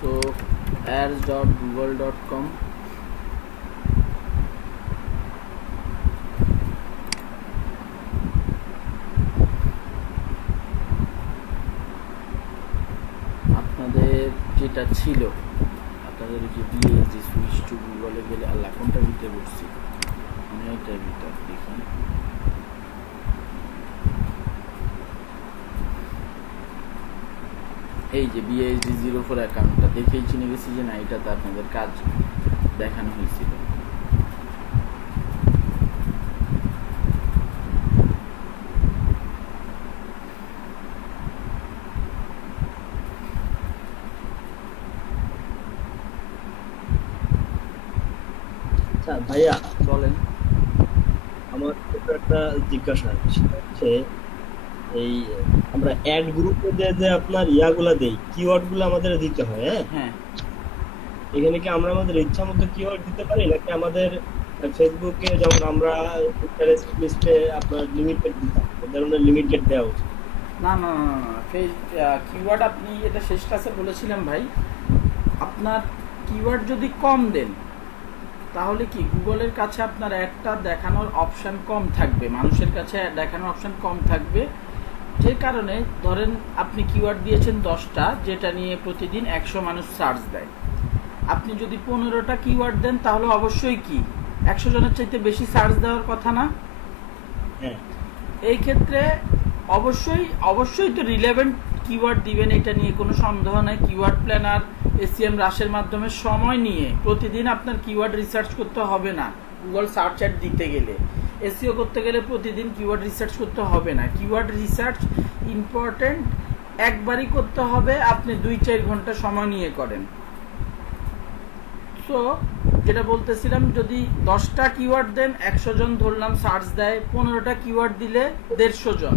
So ads.google.com, আপনাদের যেটা ছিল আপনাদের যে বিএসডি সুইচ টু গুগলে গেলে আল্লাহ কোনটা ভিতরে বসছি আমি এটার ভিতর দেখি। এই যে বিএসডি 04 অ্যাকাউন্টটা দেখেই চিনে গেছি যে না এটাতে আপনাদের কাজ দেখানো হয়েছিল। আচ্ছা ভাইয়া বলেন। আমার একটা জিজ্ঞাসা হচ্ছে এই আমরা অ্যাড গ্রুপে যে আপনার ইয়াগুলা দেই কিওয়ার্ড গুলো আমাদের দিতে হয়, হ্যাঁ হ্যাঁ, এখানে কি আমরা আমাদের ইচ্ছা মতো কিওয়ার্ড দিতে পারি নাকি আমাদের ফেসবুকে যেমন আমরা ইন্টারেস্ট লিস্টে আপনার লিমিটেড দিতাম এই ধরনের লিমিটেড দেওয়া উচিত? না না না না কিওয়ার্ড আপনি এটা শেষ ক্লাসে বলেছিলাম ভাই, আপনার কিওয়ার্ড যদি কম দেন তাহলে কি গুগলের কাছে আপনার একটা দেখানোর অপশান কম থাকবে, মানুষের কাছে দেখানোর অপশান কম থাকবে। যে কারণে ধরেন আপনি কিওয়ার্ড দিয়েছেন 10টা, যেটা নিয়ে প্রতিদিন 100 মানুষ সার্চ দেয়। আপনি যদি 15টা কিওয়ার্ড দেন তাহলে অবশ্যই কি 100 জনের চাইতে বেশি সার্চ দেওয়ার কথা না? হ্যাঁ, এই ক্ষেত্রে অবশ্যই তো রিলেভেন্ট কিওয়ার্ড দিবেন, এটা নিয়ে কোনো সন্দেহ নাই। কিওয়ার্ড প্ল্যানার এসিএম রাশের মাধ্যমে সময় নিয়ে প্রতিদিন আপনার কিওয়ার্ড রিসার্চ করতে হবে না। গুগল সার্চ অ্যাড দিতে গেলে, এসইও করতে গেলে প্রতিদিন কিওয়ার্ড রিসার্চ করতে হবে না। কিওয়ার্ড রিসার্চ ইম্পর্টেন্ট, একবারই করতে হবে, আপনি 2-4 ঘন্টা সময় নিয়ে করেন। সো যেটা বলতেছিলাম, যদি 10টা কিওয়ার্ড দেন 100 জন ধরলাম সার্চ দেয়, 15টা কিওয়ার্ড দিলে 150 জন।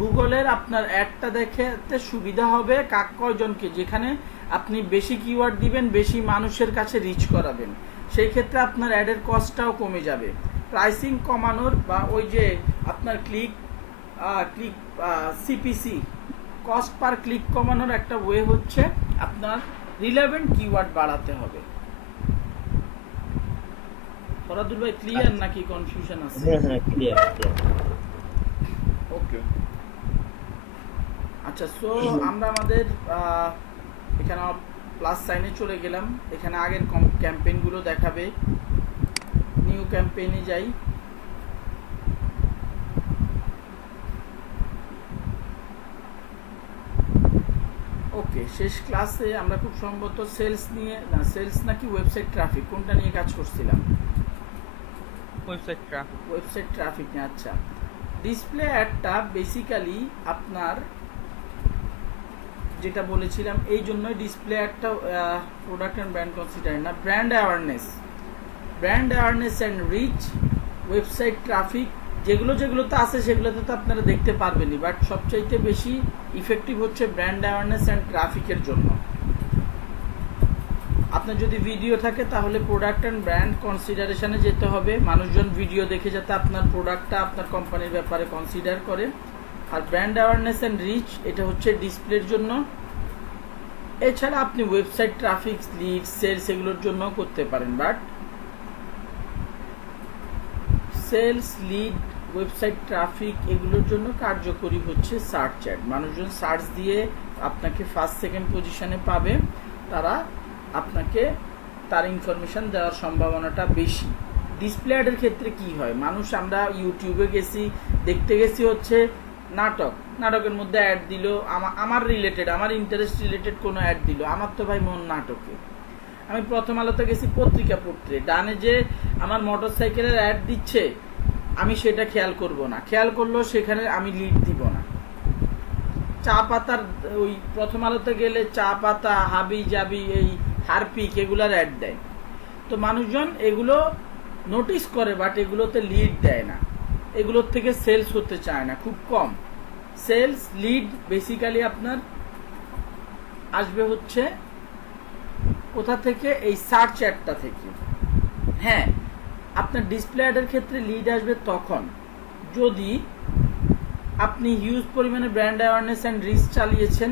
গুগলের আপনার অ্যাডটা দেখতে সুবিধা হবে কয়জনকে, যেখানে আপনি বেশি কিওয়ার্ড দিবেন বেশি মানুষের কাছে রিচ করাবেন, সেই ক্ষেত্রে আপনার অ্যাডের কস্টটাও কমে যাবে। প্রাইসিং কমানোর বা ওই যে আপনার click CPC cost per click কমানোর একটা ওয়ে হচ্ছে আপনার রিলেভেন্ট কিওয়ার্ড বাড়াতে হবে। ফরাদুল ভাই ক্লিয়ার নাকি কনফিউশন আছে? হ্যাঁ হ্যাঁ ক্লিয়ার। ওকে, আচ্ছা। সো আমরা আমাদের এখানে প্লাস সাইনে চলে গেলাম। এখানে আগের ক্যাম্পেইনগুলো দেখাবে। নিউ ক্যাম্পেইনে যাই। ওকে, শেষ ক্লাসে আমরা খুব সম্ভবত সেলস নাকি ওয়েবসাইট ট্রাফিক কোনটা নিয়ে কাজ করছিলাম? ওয়েবসাইট ট্রাফিক নিয়ে। আচ্ছা, ডিসপ্লে অ্যাডটা বেসিক্যালি আপনার যেটা বলেছিলাম এই জন্যই ডিসপ্লে অ্যাডটা প্রোডাক্ট অ্যান্ড ব্র্যান্ড কনসিডার না, brand awareness and reach, website traffic, যেগুলোতে আছে সেগুলোতে তো আপনারা দেখতে পারবেনই, বাট সবচাইতে বেশি ইফেক্টিভ হচ্ছে ব্র্যান্ড অ্যাওয়ারনেস অ্যান্ড ট্রাফিকের জন্য। আপনার যদি ভিডিও থাকে তাহলে প্রোডাক্ট অ্যান্ড ব্র্যান্ড কনসিডারেশনে যেতে হবে, মানুষজন ভিডিও দেখে যাতে আপনার প্রোডাক্টটা আপনার কোম্পানির ব্যাপারে কনসিডার করে। আর ব্র্যান্ড অ্যাওয়ারনেস অ্যান্ড রিচ এটা হচ্ছে ডিসপ্লের জন্য। এছাড়া আপনি ওয়েবসাইট ট্রাফিক, লিড, সেলস এগুলোর জন্য করতে পারেন, but sales, lead, website traffic এগুলোর জন্য কার্যকরী হচ্ছে সার্চ অ্যাড। মানুষজন সার্চ দিয়ে আপনাকে ফার্স্ট সেকেন্ড পজিশনে পাবে, তারা আপনাকে তার ইনফরমেশন দেওয়ার সম্ভাবনাটা বেশি। ডিসপ্লে অ্যাডের ক্ষেত্রে কি হয়, মানুষ আমরা ইউটিউবে গেছি, দেখতে গেছি হচ্ছে নাটকের মধ্যে অ্যাড দিল, আমার রিলেটেড, আমার ইন্টারেস্ট রিলেটেড কোনো অ্যাড দিল, আমার তো ভাই মন নাটকে। আমি প্রথম আলোতে গেছি পত্রিকা পড়তে, ডানে যে আমার মোটর সাইকেলের অ্যাড দিচ্ছে আমি সেটা খেয়াল করব না, খেয়াল করলেও সেখানে আমি লিড দিব না। চা পাতার ওই প্রথম আলোতে গেলে চা পাতা, হাবি জাবি, এই হারপিক এগুলার অ্যাড দেয়, তো মানুষজন এগুলো নোটিস করে, বাট এগুলোতে লিড দেয় না, এগুলোর থেকে সেলস হতে চায় না, খুব কম। সেলস, লিড বেসিক্যালি আপনার আসবে হচ্ছে কোথা থেকে, এই সার্চ অ্যাডটা থেকে। হ্যাঁ, আপনার ডিসপ্লে অ্যাডের ক্ষেত্রে লিড আসবে তখন যদি আপনি হিউজ পরিমাণে ব্র্যান্ড অ্যাওয়ারনেস অ্যান্ড রিচ চালিয়েছেন,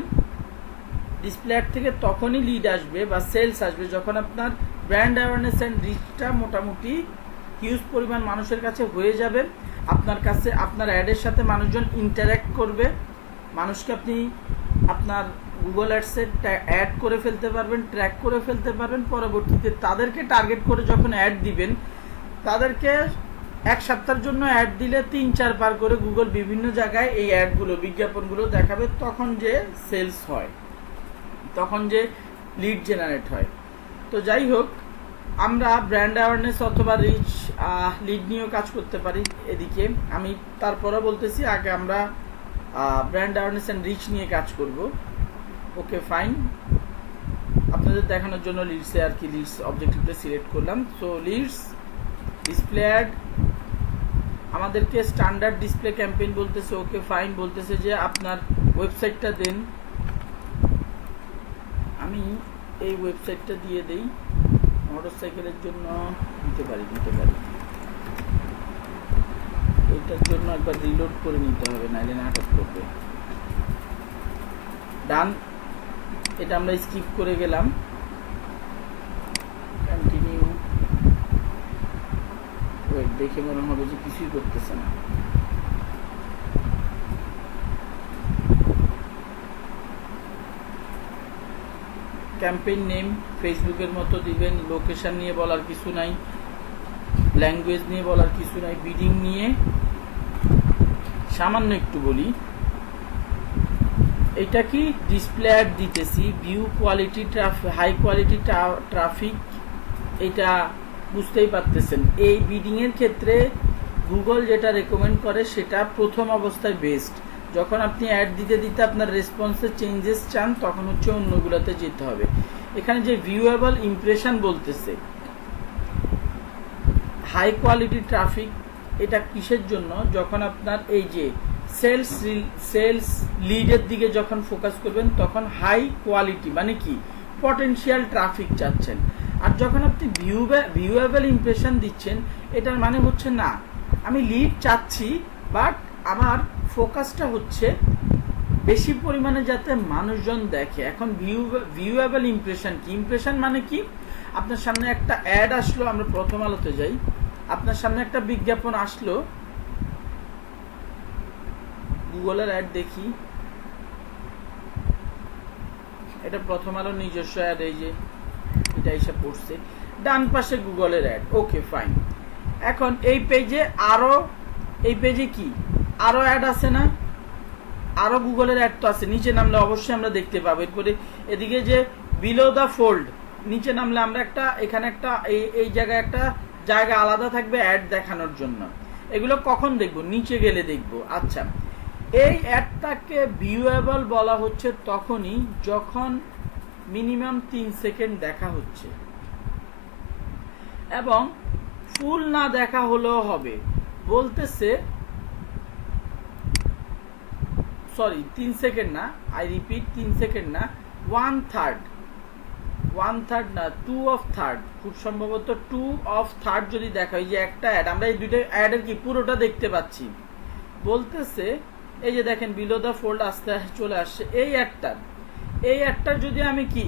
ডিসপ্লে অ্যাড থেকে তখনই লিড আসবে বা সেলস আসবে যখন আপনার ব্র্যান্ড অ্যাওয়ারনেস অ্যান্ড রিচটা মোটামুটি হিউজ পরিমাণ মানুষের কাছে হয়ে যাবে। আপনার কাছে আপনার অ্যাডের সাথে মানুষজন ইন্টারঅ্যাক্ট করবে, মানুষকে আপনি আপনার গুগল অ্যাডসে অ্যাড করে ফেলতে পারবেন, ট্র্যাক করে ফেলতে পারবেন। পরবর্তীতে তাদেরকে টার্গেট করে যখন অ্যাড দিবেন, তাদেরকে এক সপ্তাহের জন্য অ্যাড দিলে 3-4 বার করে গুগল বিভিন্ন জায়গায় এই অ্যাডগুলো বিজ্ঞাপনগুলো দেখাবে, তখন যে সেলস হয়, তখন যে লিড জেনারেট হয়। তো যাই হোক, আমরা ব্র্যান্ড অ্যাওয়ারনেস অথবা রিচ লিড নিয়েও কাজ করতে পারি। এদিকে আমি তারপরে বলতেছি আগে আমরা ব্র্যান্ড অ্যাওয়ারনেস অ্যান্ড রিচ নিয়ে কাজ করব। ওকে ফাইন, আপনাদের দেখানোর জন্য লিডসে আর কি লিডস অবজেক্টিভটা সিলেক্ট করলাম। সো লিডস ডিসপ্লে অ্যাড আমাদেরকে স্ট্যান্ডার্ড ডিসপ্লে ক্যাম্পেইন বলতেছে। ওকে ফাইন, বলতেছে যে আপনার ওয়েবসাইটটা দেন। আমি এই ওয়েবসাইটটা দিয়ে দেই, মোটরসাইকেলের জন্য দিতে পারি। এটার জন্য একবার রিলোড করে নিতে হবে, নাইলে নাটক করবে। ডান, এটা আমরা স্কিপ করে গেলাম। কন্টিনিউ। ওয়েট, দেখে মনে হবে যে কিছুই করতেছে না। ক্যাম্পেইন নেম ফেসবুকের মতো দিবেন, লোকেশন নিয়ে বলার কিছু নাই, ল্যাঙ্গুয়েজ নিয়ে বলার কিছু নাই, বিডিং নিয়ে সামান্য একটু বলি। এটা কি ডিসপ্লে অ্যাড দিতেছি, view quality high quality traffic, এটা বুঝতেই পারতেছেন। এই বিডিং এর ক্ষেত্রে গুগল যেটা রেকমেন্ড করে সেটা প্রথম অবস্থায় বেস্ট। যখন আপনি অ্যাড দিতে দিতে আপনার রেসপন্সে চেঞ্জেস চান, তখন হচ্ছে অন্যগুলোতে যেতে হবে। এখানে যে ভিউয়েবল ইমপ্রেশন বলতেছে, হাই কোয়ালিটি ট্রাফিক, এটা কিসের জন্য? যখন আপনার এই যে সেলস লিডের দিকে যখন ফোকাস করবেন, তখন হাই কোয়ালিটি মানে কি পটেনশিয়াল ট্রাফিক চাচ্ছেন। আর যখন আপনি ভিউয়েবল ইমপ্রেশন দিচ্ছেন, এটার মানে হচ্ছে না আমি লিড চাচ্ছি, বাট আমার ফোকাসটা হচ্ছে বেশি পরিমাণে যাতে মানুষজন দেখে। এখন ভিউয়েবল ইমপ্রেশন কি? ইমপ্রেশন মানে কি? আপনার সামনে একটা অ্যাড আসলো, আমরা প্রথম আলোতে যাই, আপনার সামনে একটা বিজ্ঞাপন আসলো, গুগলের অ্যাড দেখি, এটা প্রথম আলো নিজস্ব অ্যাড, এই যে এটা এসে পড়ছে, ডান পাশে গুগলের অ্যাড। ওকে ফাইন, এখন এই পেজে এই পেজে কি আরো অ্যাড আছে না? আরো গুগলের অ্যাড তো আছে, নিচে নামলে অবশ্যই আমরা দেখতে পাবো। এরপরে এদিকে যে বিলো দ্য ফোল্ড, নিচে নামলে আমরা এখানে একটা এই জায়গায় একটা জায়গা আলাদা থাকবে অ্যাড দেখানোর জন্য। এগুলো কখন দেখবো? নিচে গেলে দেখবো। আচ্ছা, এই অ্যাডটাকে ভিউয়েবল বলা হচ্ছে তখনই যখন মিনিমাম 3 সেকেন্ড দেখা হচ্ছে এবং ফুল না দেখা হলেও হবে। বলতেছে সরি 3 সেকেন্ড না, আই রিপিট 3 সেকেন্ড না, 1/3 না 2/3, খুব সম্ভবত 2/3 যদি দেখা হয় যে একটা অ্যাড, আমরা এই দুইটা অ্যাডের কি পুরোটা দেখতে পাচ্ছি। বলতেছে এই যে দেখেন বিলো দ্য ফোল্ড আস্তে চলে আসছে, এই অ্যাডটার যদি আমি কি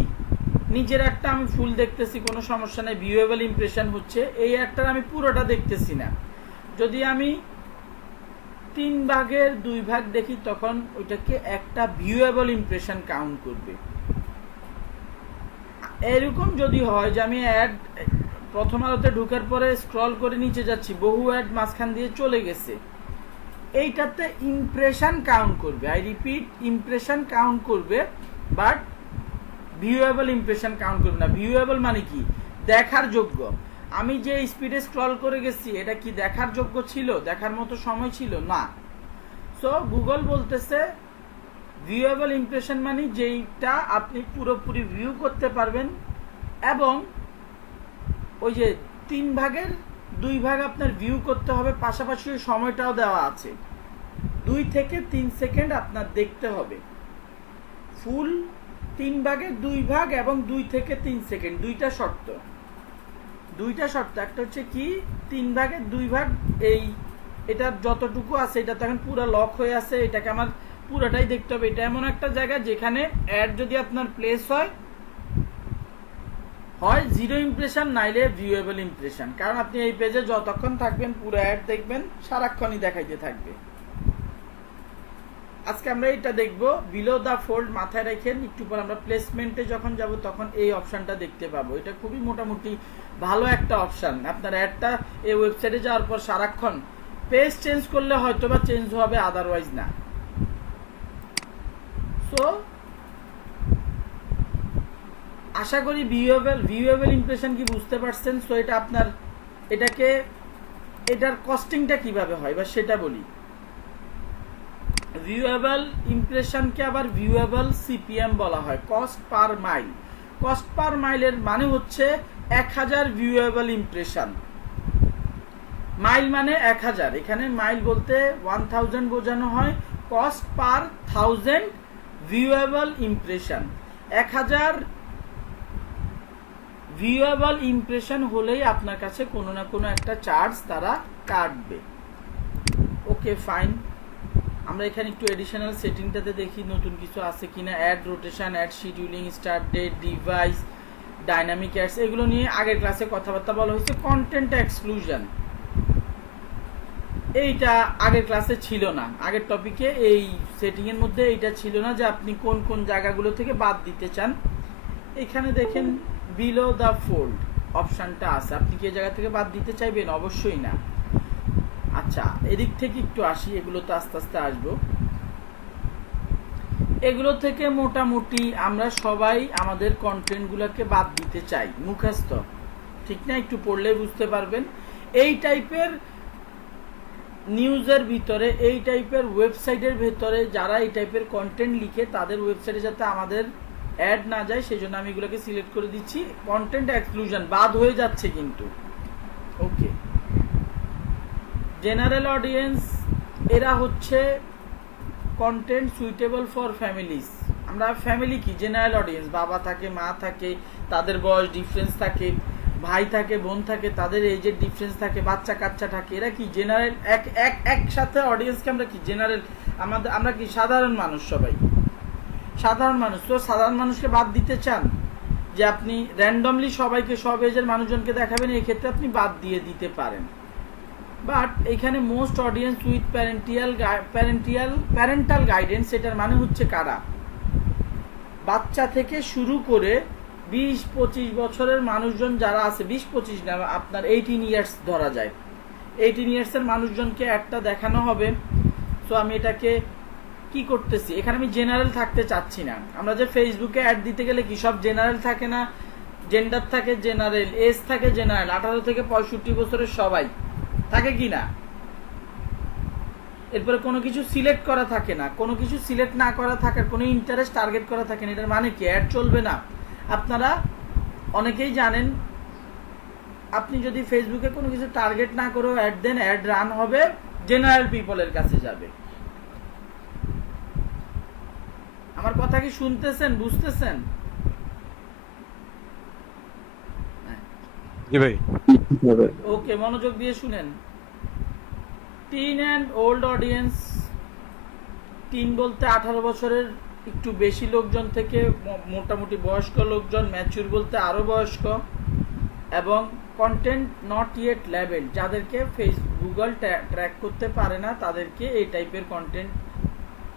নিজের একটা আমি ফুল দেখতেছি, কোনো সমস্যা নেই, ভিউয়েবল ইমপ্রেশন হচ্ছে। এই অ্যাডটার আমি পুরোটা দেখতেছি না, যদি আমি 3/2 দেখি, তখন ওইটাকে একটা ভিউয়েবল ইমপ্রেশন কাউন্ট করবে। এরকম যদি হয় যে আমি অ্যাড প্রথম আলোতে ঢোকার পরে স্ক্রল করে নিচে যাচ্ছি, বহু অ্যাড মাঝখান দিয়ে চলে গেছে, এইটাতে ইমপ্রেশন কাউন্ট করবে। আই রিপিট, ইমপ্রেশন কাউন্ট করবে, বাট ভিউয়েবল ইমপ্রেশন কাউন্ট করবে না। ভিউয়েবল মানে কি? দেখার যোগ্য। আমি যে স্পিডে স্ক্রল করে গেছি, এটা কি দেখার যোগ্য ছিল? দেখার মতো সময় ছিল না। সো গুগল বলতেছে ভিউয়েবল ইমপ্রেশন মানে যেইটা আপনি পুরোপুরি ভিউ করতে পারবেন এবং ওই যে 3/2 আপনার ভিউ করতে হবে, পাশাপাশি ওই সময়টাও দেওয়া আছে, 2 থেকে 3 সেকেন্ড আপনার দেখতে হবে। ফুল 3/2 এবং 2 থেকে 3 সেকেন্ড, দুইটা শর্ত। একটা হচ্ছে কি 3/2 এটা যতটুকু আছে এটা তো এখন পুরো লক হয়ে আছে, এটাকে আমার পুরোটাই দেখতে হবে। এটা এমন একটা জায়গা যেখানে অ্যাড যদি আপনার প্লেস হয় 0 ইমপ্রেশন, নাইলে ভিউয়েবল ইমপ্রেশন। কারণ আপনি এই পেজে যতক্ষণ থাকবেন পুরো অ্যাড দেখবেন, সারাক্ষণই দেখাইতে থাকবে। আজকে আমরা এটা দেখব বিলো দা ফোল্ড। মাথায় রাখেন, একটু পর আমরা প্লেসমেন্টে যখন যাব তখন এই অপশনটা দেখতে পাবো। এটা খুবই মোটামুটি ভালো একটা অপশন। আপনার অ্যাডটা এই ওয়েবসাইটে যাওয়ার পর সারাক্ষণ পেজ চেঞ্জ করলে হয়তো বা চেঞ্জ হবে, আদারওয়াইজ না। সো আশা করি ভিউয়েবল ইমপ্রেশন কি বুঝতে পারছেন। সো এটা আপনার এটার কস্টিংটা কিভাবে হয় বা সেটা বলি। ভিউয়েবল ইমপ্রেশনকে আবার ভিউয়েবল সিপিএম বলা হয়, cost per mile. Cost per মাইলের মানে হচ্ছে 1000 ভিউয়েবল ইমপ্রেশন। মাইল মানে 1000, এখানে মাইল বলতে 1000 বোঝানো হয়। কস্ট পার 1000 ভিউয়েবল ইমপ্রেশন, 1000 ভিউয়েবল ইমপ্রেশন হলেই আপনার কাছে কোনো না কোনো একটা চার্জ তারা কাটবে। Okay fine. আমরা এখানে একটু এডিশনাল সেটিংটাতে দেখি নতুন কিছু আছে কিনা। Ad rotation, ad scheduling, start date, device, dynamic ads, এগুলো নিয়ে আগের ক্লাসে কথাবার্তা বলা হয়েছে। কন্টেন্ট এক্সক্লুশন, এইটা আগের ক্লাসে ছিল না, আগের টপিকে এই সেটিং এর মধ্যে এইটা ছিল না যে আপনি কোন কোন জায়গাগুলো থেকে বাদ দিতে চান। এখানে দেখেন বিলো দ্য ফোল্ড অপশনটা আছে, আপনি কি এই জায়গা থেকে বাদ দিতে চাইবেন? অবশ্যই না। আচ্ছা, এদিক থেকে একটু আসি, এগুলো তো আস্তে আস্তে আসবো। এগুলো থেকে মোটামুটি আমরা সবাই আমাদের কন্টেন্টগুলোকে বাদ দিতে চাই, মুখস্থ ঠিক না? একটু পড়লেই বুঝতে পারবেন। এই টাইপের নিউজের ভিতরে, এই টাইপের ওয়েবসাইটের ভেতরে যারা এই টাইপের কন্টেন্ট লিখে তাদের ওয়েবসাইটে যাতে আমাদের অ্যাড না যায় সেই জন্য আমি এগুলোকে সিলেক্ট করে দিচ্ছি। কন্টেন্ট এক্সক্লুশন বাদ হয়ে যাচ্ছে কিন্তু। ওকে, জেনারেল অডিয়েন্স, এরা হচ্ছে কন্টেন্ট সুইটেবল ফর ফ্যামিলিজ। আমরা ফ্যামিলি কি, জেনারেল অডিয়েন্স, বাবা থাকে, মা থাকে, তাদের বয়স ডিফারেন্স থাকে, ভাই থাকে, বোন থাকে, তাদের এজের ডিফারেন্স থাকে, বাচ্চা কাচ্চা থাকে, এরা কি জেনারেল। একসাথে অডিয়েন্সকে আমরা কি জেনারেল, আমরা কি সাধারণ মানুষ, সবাই সাধারণ মানুষ। তো সাধারণ মানুষকে বাদ দিতে চান যে আপনি র্যান্ডমলি সবাইকে, সব এজের মানুষজনকে দেখাবেন, এই ক্ষেত্রে আপনি বাদ দিয়ে দিতে পারেন। বাট এখানে most audience with parental guidance, এটার মানে হচ্ছে কারা? বাচ্চা থেকে শুরু করে 20-25 বছরের মানুষজন যারা আছে, 20-25 না, আপনার 18 ইয়ার্স ধরা যায়, 18 ইয়ার্সের মানুষজনকে একটা দেখানো হবে। সো আমি এটাকে কি করতেছি, এখানে আমি জেনারেল থাকতে চাচ্ছি না। আমরা যে ফেসবুকে অ্যাড দিতে গেলে কি সব জেনারেল থাকে না? জেন্ডার থাকে জেনারেল, এজ থাকে জেনারেল, 18 থেকে 65 বছরের সবাই থাকে কি না? এরপরে কোনো কিছু সিলেক্ট করা থাকে না, কোনো কিছু সিলেক্ট না করা থাকার কোনো ইন্টারেস্ট টার্গেট করা থাকে না। এটার মানে কি? অ্যাড চলবে না। আপনারা অনেকেই জানেন, আপনি যদি ফেসবুকে কোনো কিছু টার্গেট না করেও অ্যাড দেন, অ্যাড রান হবে, জেনারেল পিপলের কাছে যাবে। আমার কথা কি শুনতেছেন, বুঝতেছেন? জি ভাই। ওকে, মনোযোগ দিয়ে শুনেন। Tin and old audience, tin বলতে 18 বছরের একটু বেশি লোকজন থেকে মোটামুটি বয়স্ক লোকজন, ম্যাচিউর বলতে আরো বয়স্ক, এবং কন্টেন্ট নট ইয়েট লেভেল, যাদেরকে গুগল ট্র্যাক করতে পারে না, তাদেরকে এই টাইপের কন্টেন্ট,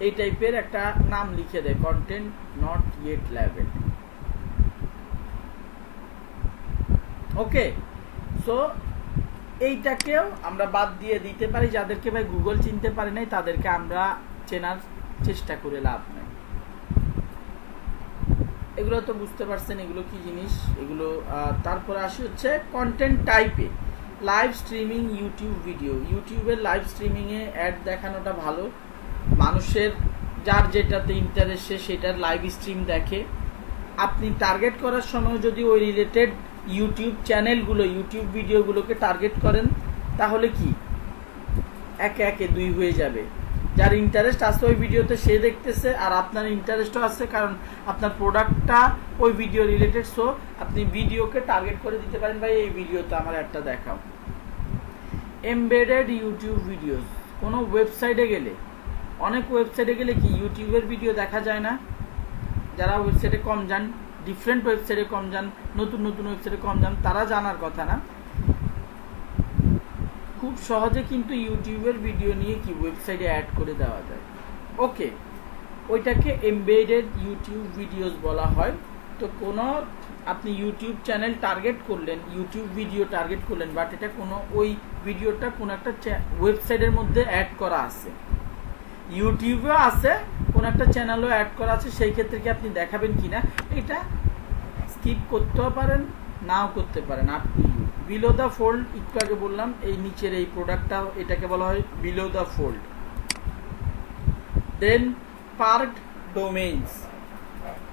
এই টাইপের একটা নাম লিখে দেয়, content not yet level. Okay, so এইটাকেও আমরা বাদ দিয়ে দিতে পারি। যাদেরকে ভাই গুগল চিনতে পারে নাই তাদেরকে আমরা চেনার চেষ্টা করে লাভ নাই। এগুলো তো বুঝতে পারছেন এগুলো কি জিনিস, এগুলো। তারপরে আসি হচ্ছে কন্টেন্ট টাইপে, লাইভ স্ট্রিমিং, ইউটিউব ভিডিও। ইউটিউবের লাইভ স্ট্রিমিংয়ে অ্যাড দেখানোটা ভালো, মানুষের যার যেটাতে ইন্টারেস্ট সেটার লাইভ স্ট্রিম দেখে। আপনি টার্গেট করার সময় যদি ওই রিলেটেড ইউটিউব চ্যানেলগুলো, ইউটিউব ভিডিওগুলোকে টার্গেট করেন, তাহলে কি একে একে 2 হয়ে যাবে। যার ইন্টারেস্ট আছে ওই ভিডিওতে সে দেখতেছে, আর আপনার ইন্টারেস্টও আছে, কারণ আপনার প্রোডাক্টটা ওই ভিডিও রিলেটেড। সো আপনি ভিডিওকে টার্গেট করে দিতে পারেন, ভাই এই ভিডিওতে আমার একটা দেখাও। এমবেডেড ইউটিউব ভিডিওস, কোনো ওয়েবসাইটে গেলে অনেক ওয়েবসাইটে গেলে কি ইউটিউবের ভিডিও দেখা যায় না, যারা ওয়েবসাইটে কম যান, ডিফারেন্ট ওয়েবসাইটে কম যান, নতুন নতুন ওয়েবসাইটে কম যান, তারা জানার কথা না। খুব সহজে কিন্তু ইউটিউবের ভিডিও নিয়ে কি ওয়েবসাইটে অ্যাড করে দেওয়া যায়। ওকে, ওইটাকে এমবেডেড ইউটিউব ভিডিওস বলা হয়। তো কোনো আপনি ইউটিউব চ্যানেল টার্গেট করলেন, ইউটিউব ভিডিও টার্গেট করলেন, বাট এটা কোনো ওই ভিডিওটা কোনো একটা ওয়েবসাইটের মধ্যে অ্যাড করা আছে, ইউটিউবেও আছে, কোনো একটা চ্যানেলও অ্যাড করা আছে, সেই ক্ষেত্রে কি আপনি দেখাবেন কিনা এটা স্কিপ করতেও পারেন, নাও করতে পারেন, আপনি বিলো দ্য ফোল্ড একটু আগে বললাম, এই নিচের এই প্রোডাক্টটা এটাকে বলা হয় below the fold. Then parked domains.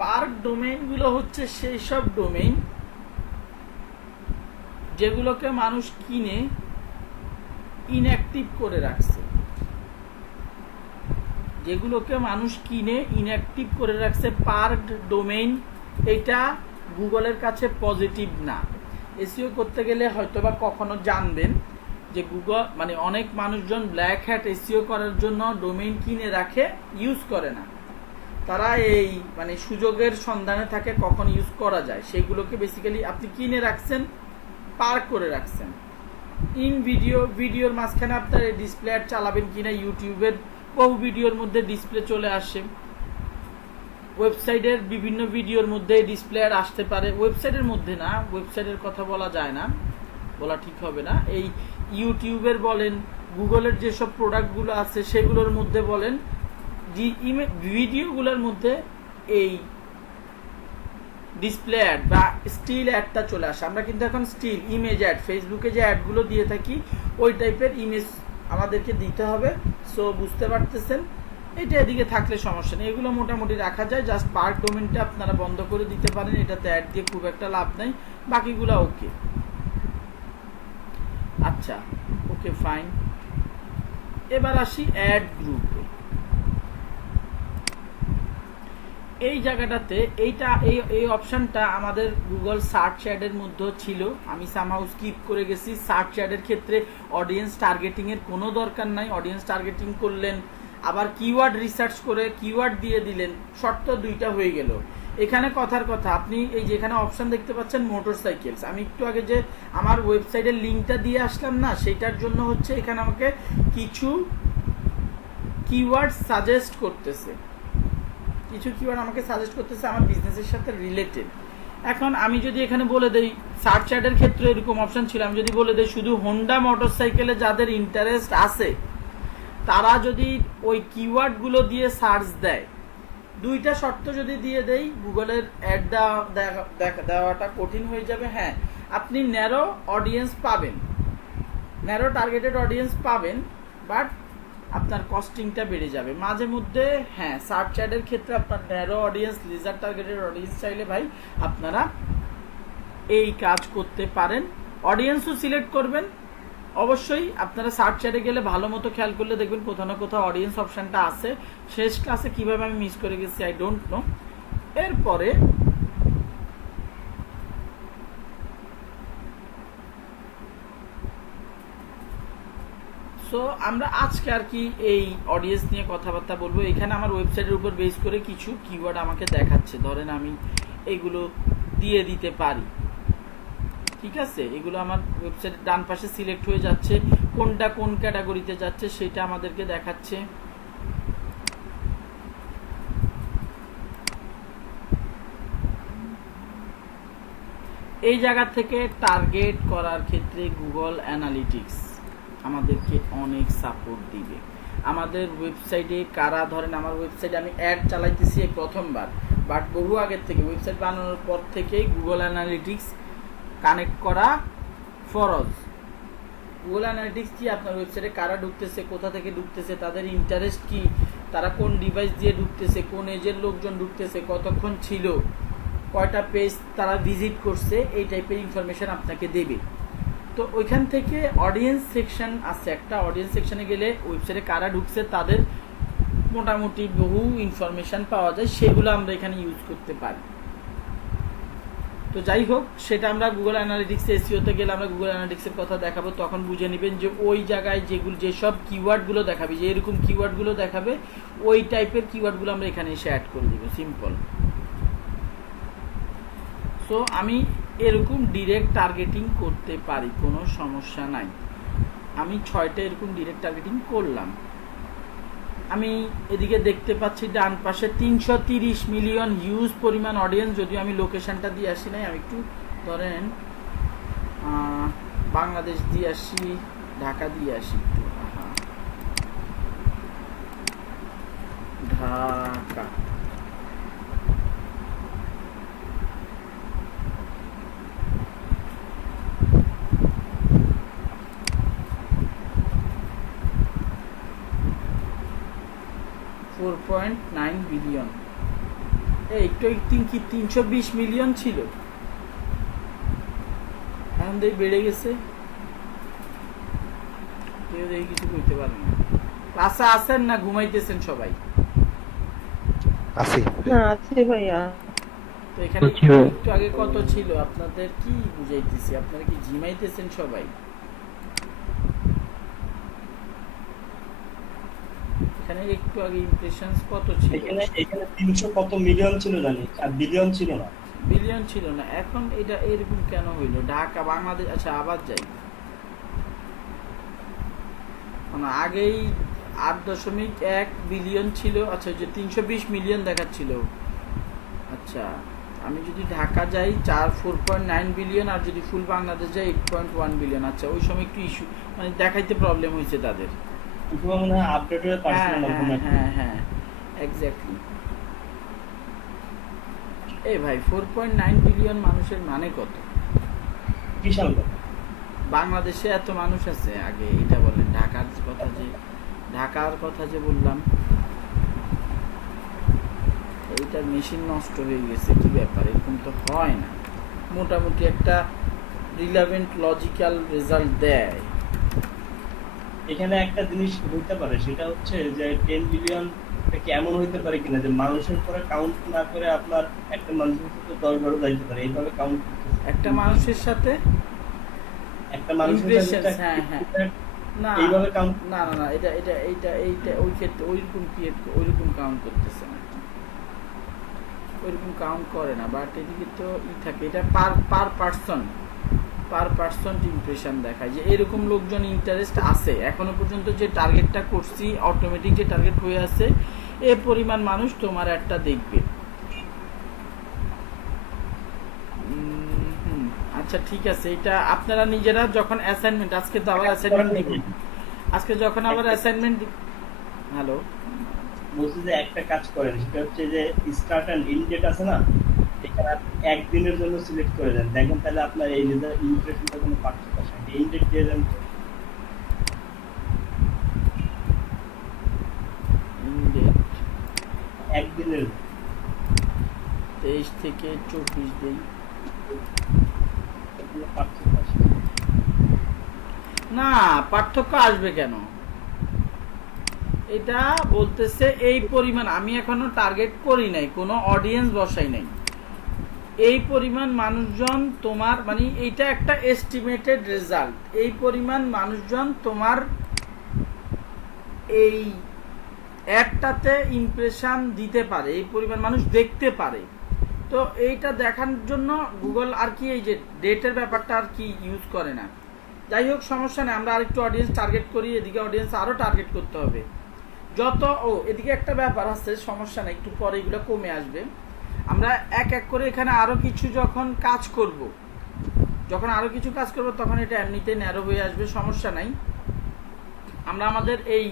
Park ডোমেইনগুলো হচ্ছে সেই সব ডোমেইন যেগুলোকে মানুষ কিনে ইনঅ্যাক্টিভ করে রাখছে, যেগুলোকে মানুষ কিনে ইনঅ্যাক্টিভ করে রাখছে পার্কড ডোমেইন। এটা গুগলের কাছে পজিটিভ না। এসইও করতে গেলে হয়তোবা কখনো জানবেন যে গুগল মানে অনেক মানুষজন ব্ল্যাক হ্যাট এসইও করার জন্য ডোমেইন কিনে রাখে, ইউজ করে না। তারা এই মানে সুযোগের সন্ধানে থাকে কখন ইউজ করা যায়, সেগুলোকে বেসিক্যালি আপনি কিনে রাখছেন, পার্ক করে রাখছেন। ইন ভিডিওর মাঝখানে আপনার ডিসপ্লে অ্যাড চালাবেন কিনা, ইউটিউবের বহু ভিডিওর মধ্যে ডিসপ্লে চলে আসে, ওয়েবসাইটের বিভিন্ন ভিডিওর মধ্যে ডিসপ্লে অ্যাড আসতে পারে, ওয়েবসাইটের মধ্যে না, ওয়েবসাইটের কথা বলা যায় না, বলা ঠিক হবে না। এই ইউটিউবের বলেন, গুগলের যেসব প্রোডাক্টগুলো আছে সেগুলোর মধ্যে বলেন, ভিডিওগুলোর মধ্যে এই ডিসপ্লে অ্যাড বা স্টিল অ্যাডটা চলে আসে। আমরা কিন্তু এখন স্টিল ইমেজ অ্যাড, ফেসবুকে যে অ্যাডগুলো দিয়ে থাকি ওই টাইপের ইমেজ আমাদেরকে দিতে হবে। সো বুঝতে পারতেছেন, এটা এদিকে থাকলে সমস্যা নেই, এগুলো মোটামুটি রাখা যায়। জাস্ট পার্ক ডোমেইনটা আপনারা বন্ধ করে দিতে পারেন, এটাতে অ্যাড দিয়ে খুব একটা লাভ নেই, বাকিগুলো ওকে। আচ্ছা, ওকে ফাইন। এবার আসি অ্যাড গ্রুপে। এই জায়গাটাতে এই অপশনটা আমাদের গুগল সার্চ অ্যাডের মধ্যেও ছিল, আমি সামহাউ স্কিপ করে গেছি। সার্চ অ্যাডের ক্ষেত্রে অডিয়েন্স টার্গেটিং এর কোনো দরকার নাই। অডিয়েন্স টার্গেটিং করলেন, আবার কিওয়ার্ড রিসার্চ করে কিওয়ার্ড দিয়ে দিলেন, শর্ত দুইটা হয়ে গেল। এখানে কথার কথা, আপনি এই যেখানে অপশন দেখতে পাচ্ছেন মোটরসাইকেলস, আমি একটু আগে যে আমার ওয়েবসাইটের লিঙ্কটা দিয়ে আসলাম না, সেটার জন্য হচ্ছে এখানে আমাকে কিছু কিওয়ার্ড সাজেস্ট করতেছে, কিছু কিওয়ার্ড আমাকে সাজেস্ট করতেছে আমার বিজনেসের সাথে রিলেটেড। এখন আমি যদি এখানে বলে দেই, সার্চ অ্যাডের ক্ষেত্রে এরকম অপশন ছিল, আমি যদি বলে দেই শুধু হোন্ডা মোটরসাইকেলে যাদের ইন্টারেস্ট আছে তারা যদি ওই কিওয়ার্ডগুলো দিয়ে সার্চ দেয়, দুইটা শর্ত যদি দিয়ে দেই, গুগলের অ্যাড দেওয়াটা কঠিন হয়ে যাবে। হ্যাঁ, আপনি ন্যারো অডিয়েন্স পাবেন, ন্যারো টার্গেটেড অডিয়েন্স পাবেন, বাট আপনার কস্টিংটা বেড়ে যাবে মাঝে মধ্যে। হ্যাঁ, সার্চ অ্যাডের ক্ষেত্রে আপনার narrow audience, laser targeted audience চাইলে ভাই আপনারা এই কাজ করতে পারেন। অডিয়েন্সও সিলেক্ট করবেন অবশ্যই। আপনারা সার্চ অ্যাডে গেলে ভালো মতো খেয়াল করলে দেখবেন কোথাও না কোথাও অডিয়েন্স অপশনটা আছে। শেষ ক্লাসে কিভাবে আমি মিস করে গেছি আই ডোন্ট নো। এরপরে সো আমরা আজকে আর কি এই অডিয়েন্স নিয়ে কথাবার্তা বলবো। এখানে আমার ওয়েবসাইটের উপর বেস করে কিছু কিওয়ার্ড আমাকে দেখাচ্ছে, ধরেন আমি এইগুলো দিয়ে দিতে পারি, ঠিক আছে? এগুলো আমার ওয়েবসাইটের ডান পাশে সিলেক্ট হয়ে যাচ্ছে, কোনটা কোন ক্যাটাগরিতে যাচ্ছে সেটা আমাদেরকে দেখাচ্ছে। এই জায়গা থেকে টার্গেট করার ক্ষেত্রে গুগল অ্যানালিটিক্স আমাদেরকে অনেক সাপোর্ট দিবে। আমাদের ওয়েবসাইটে কারা, ধরেন আমার ওয়েবসাইটে আমি অ্যাড চালাইতেছি প্রথমবার, বাট বহু আগের থেকে ওয়েবসাইট বানানোর পর থেকেই গুগল অ্যানালিটিক্স কানেক্ট করা ফরজ। গুগল অ্যানালিটিক্স কি, আপনার ওয়েবসাইটে কারা ঢুকতেছে, কোথা থেকে ঢুকতেছে, তাদের ইন্টারেস্ট কি, তারা কোন ডিভাইস দিয়ে ঢুকতেছে, কোন এজের লোকজন ঢুকতেছে, কতক্ষণ ছিল, কয়টা পেজ তারা ভিজিট করছে, এই টাইপের ইনফরমেশন আপনাকে দেবে। তো ওইখান থেকে অডিয়েন্স সেকশন আছে একটা, অডিয়েন্স সেকশনে গেলে ওয়েবসাইটে কারা ঢুকছে তাদের মোটামুটি বহু ইনফরমেশন পাওয়া যায়, সেগুলো আমরা এখানে ইউজ করতে পারি। তো যাই হোক, সেটা আমরা গুগল অ্যানালিটিক্স এসইওতে গেলে আমরা গুগল অ্যানালিটিক্সের কথা দেখাবো, তখন বুঝে নেবেন যে ওই জায়গায় যেসব কিওয়ার্ডগুলো দেখাবে, যে এরকম কিওয়ার্ডগুলো দেখাবে, ওই টাইপের কিওয়ার্ডগুলো আমরা এখানে এসে অ্যাড করে দিব, সিম্পল। সো আমি এরকম ডিরেক্ট টার্গেটিং করতে পারি, কোনো সমস্যা নাই। আমি 6টা এরকম ডিরেক্ট টার্গেটিং করলাম। আমি এদিকে দেখতে পাচ্ছি ডান পাশে 330 মিলিয়ন হিউজ পরিমাণ অডিয়েন্স, যদিও আমি লোকেশনটা দিয়ে আসি নাই, আমি একটু ধরেন বাংলাদেশ দিয়ে আসি, ঢাকা দিয়ে আসি একটু, ঢাকা। $4.9 বিলিয়ন, এই একটু কি 320 মিলিয়ন ছিল, এখন দেখি বেড়ে গেছে। কেউ দেখি কিছু কইতে পারে না। ক্লাসে আছেন না ঘুমাইতেছেন সবাই? আছি না আছে ভাইয়া। তো এখানে একটু আগে কত ছিল আপনাদের কি বুঝাইতেছি, আপনারা কি ঝিমাইতেছেন সবাই? এখানে একটু আগে ইমপ্রেশনস কত ছিল? এখানে 300 কত মিলিয়ন ছিল জানি, আর বিলিয়ন ছিল না, বিলিয়ন ছিল না। এখন এটা এরকম কেন হইলো? ঢাকা বাংলাদেশ, আচ্ছা আবার যাই, মানে আগেই 8.1 বিলিয়ন ছিল, আচ্ছা যে 320 মিলিয়ন দেখাচ্ছিল। আচ্ছা আমি যদি ঢাকা যাই 4.9 বিলিয়ন, আর যদি ফুল বাংলাদেশ যাই 8.1 বিলিয়ন। আচ্ছা ওই সময় একটু ইস্যু, মানে দেখাইতে প্রবলেম হয়েছে তাদের। আপডেট হয়ে হ্যাঁ এক্স্যাক্টলি। এই ভাই 4.9 বিলিয়ন মানুষের মানে কত? বিশাল কথা। বাংলাদেশে এত মানুষ আছে আগে, এটা বলেন। ঢাকার কথা যে বললাম, এইটার মেশিন নষ্ট হয়ে গেছে, কি ব্যাপার? এরকম তো হয় না, মোটামুটি একটা রিলেভেন্ট লজিক্যাল রেজাল্ট দেয়। এখানে একটা জিনিস হইতে পারে, সেটা হচ্ছে যে 10 বিলিয়ন কি এমন হইতে পারে কিনা যে মানুষের পরে কাউন্ট না করে আপনার একটা মানুষের সাথে 10-12 যাইতে পারে, এইভাবে কাউন্ট একটা মানুষের সাথে একটা মানুষের সাথে না এইভাবে কাউন্ট না, এটা ওই ক্ষেত্রে ওইরকম কাউন্ট করতেছে না, ওইরকম কাউন্ট করে না। বাট এদিকে তো থাকে, এটা পার পার্সন ইমপ্রেশন দেখায় যে এরকম লোকজন ইন্টারেস্ট আছে। এখনো পর্যন্ত যে টার্গেটটা করছি, অটোমেটিক যে টার্গেট হয়ে আছে, এ পরিমাণ মানুষ তোমার একটা দেখবে। আচ্ছা ঠিক আছে, এটা আপনারা নিজেরা যখন অ্যাসাইনমেন্ট, আজকে তো আবার অ্যাসাইনমেন্ট দিব, আজকে যখন আবার অ্যাসাইনমেন্ট, হ্যালো বলছি যে একটা কাজ করেন, সেটা হচ্ছে যে স্টার্ট এন্ড এন্ড ডেট আছে না, এখানে একদিনের জন্য সিলেক্ট করে দেন, দেখেন তাহলে আপনার এই রেজাল্ট ইমপ্রেশনটা কোনো পার্থক্য আসে না। এন্ড ডেট দিয়ে দেন, একদিনের 23 থেকে 24 দিন। না পার্থক্য আসবে কেন? এটা বলতেছে এই পরিমাণ, আমি এখনো টার্গেট করি নাই, কোনো অডিয়েন্স বসাই নাই, এই পরিমাণ মানুষজন তোমার, মানে এইটা একটা এস্টিমেটেড রেজাল্ট, এই পরিমাণ মানুষজন তোমার এই অ্যাডটাতে ইমপ্রেশন দিতে পারে, এই পরিমাণ মানুষ দেখতে পারে। তো এইটা দেখার জন্য গুগল আর কি এই যে ডেটের ব্যাপারটা আর কি ইউজ করে না। যাই হোক সমস্যা নেই, আমরা আরেকটু অডিয়েন্স টার্গেট করি, এদিকে অডিয়েন্স আরও টার্গেট করতে হবে যত। এদিকে একটা ব্যাপার আছে, সমস্যা নেই, একটু পরে এগুলো কমে আসবে। আমরা এক এক করে এখানে আরও কিছু যখন কাজ করব তখন এটা এমনিতেই ন্যারো হয়ে আসবে, সমস্যা নাই। আমরা আমাদের এই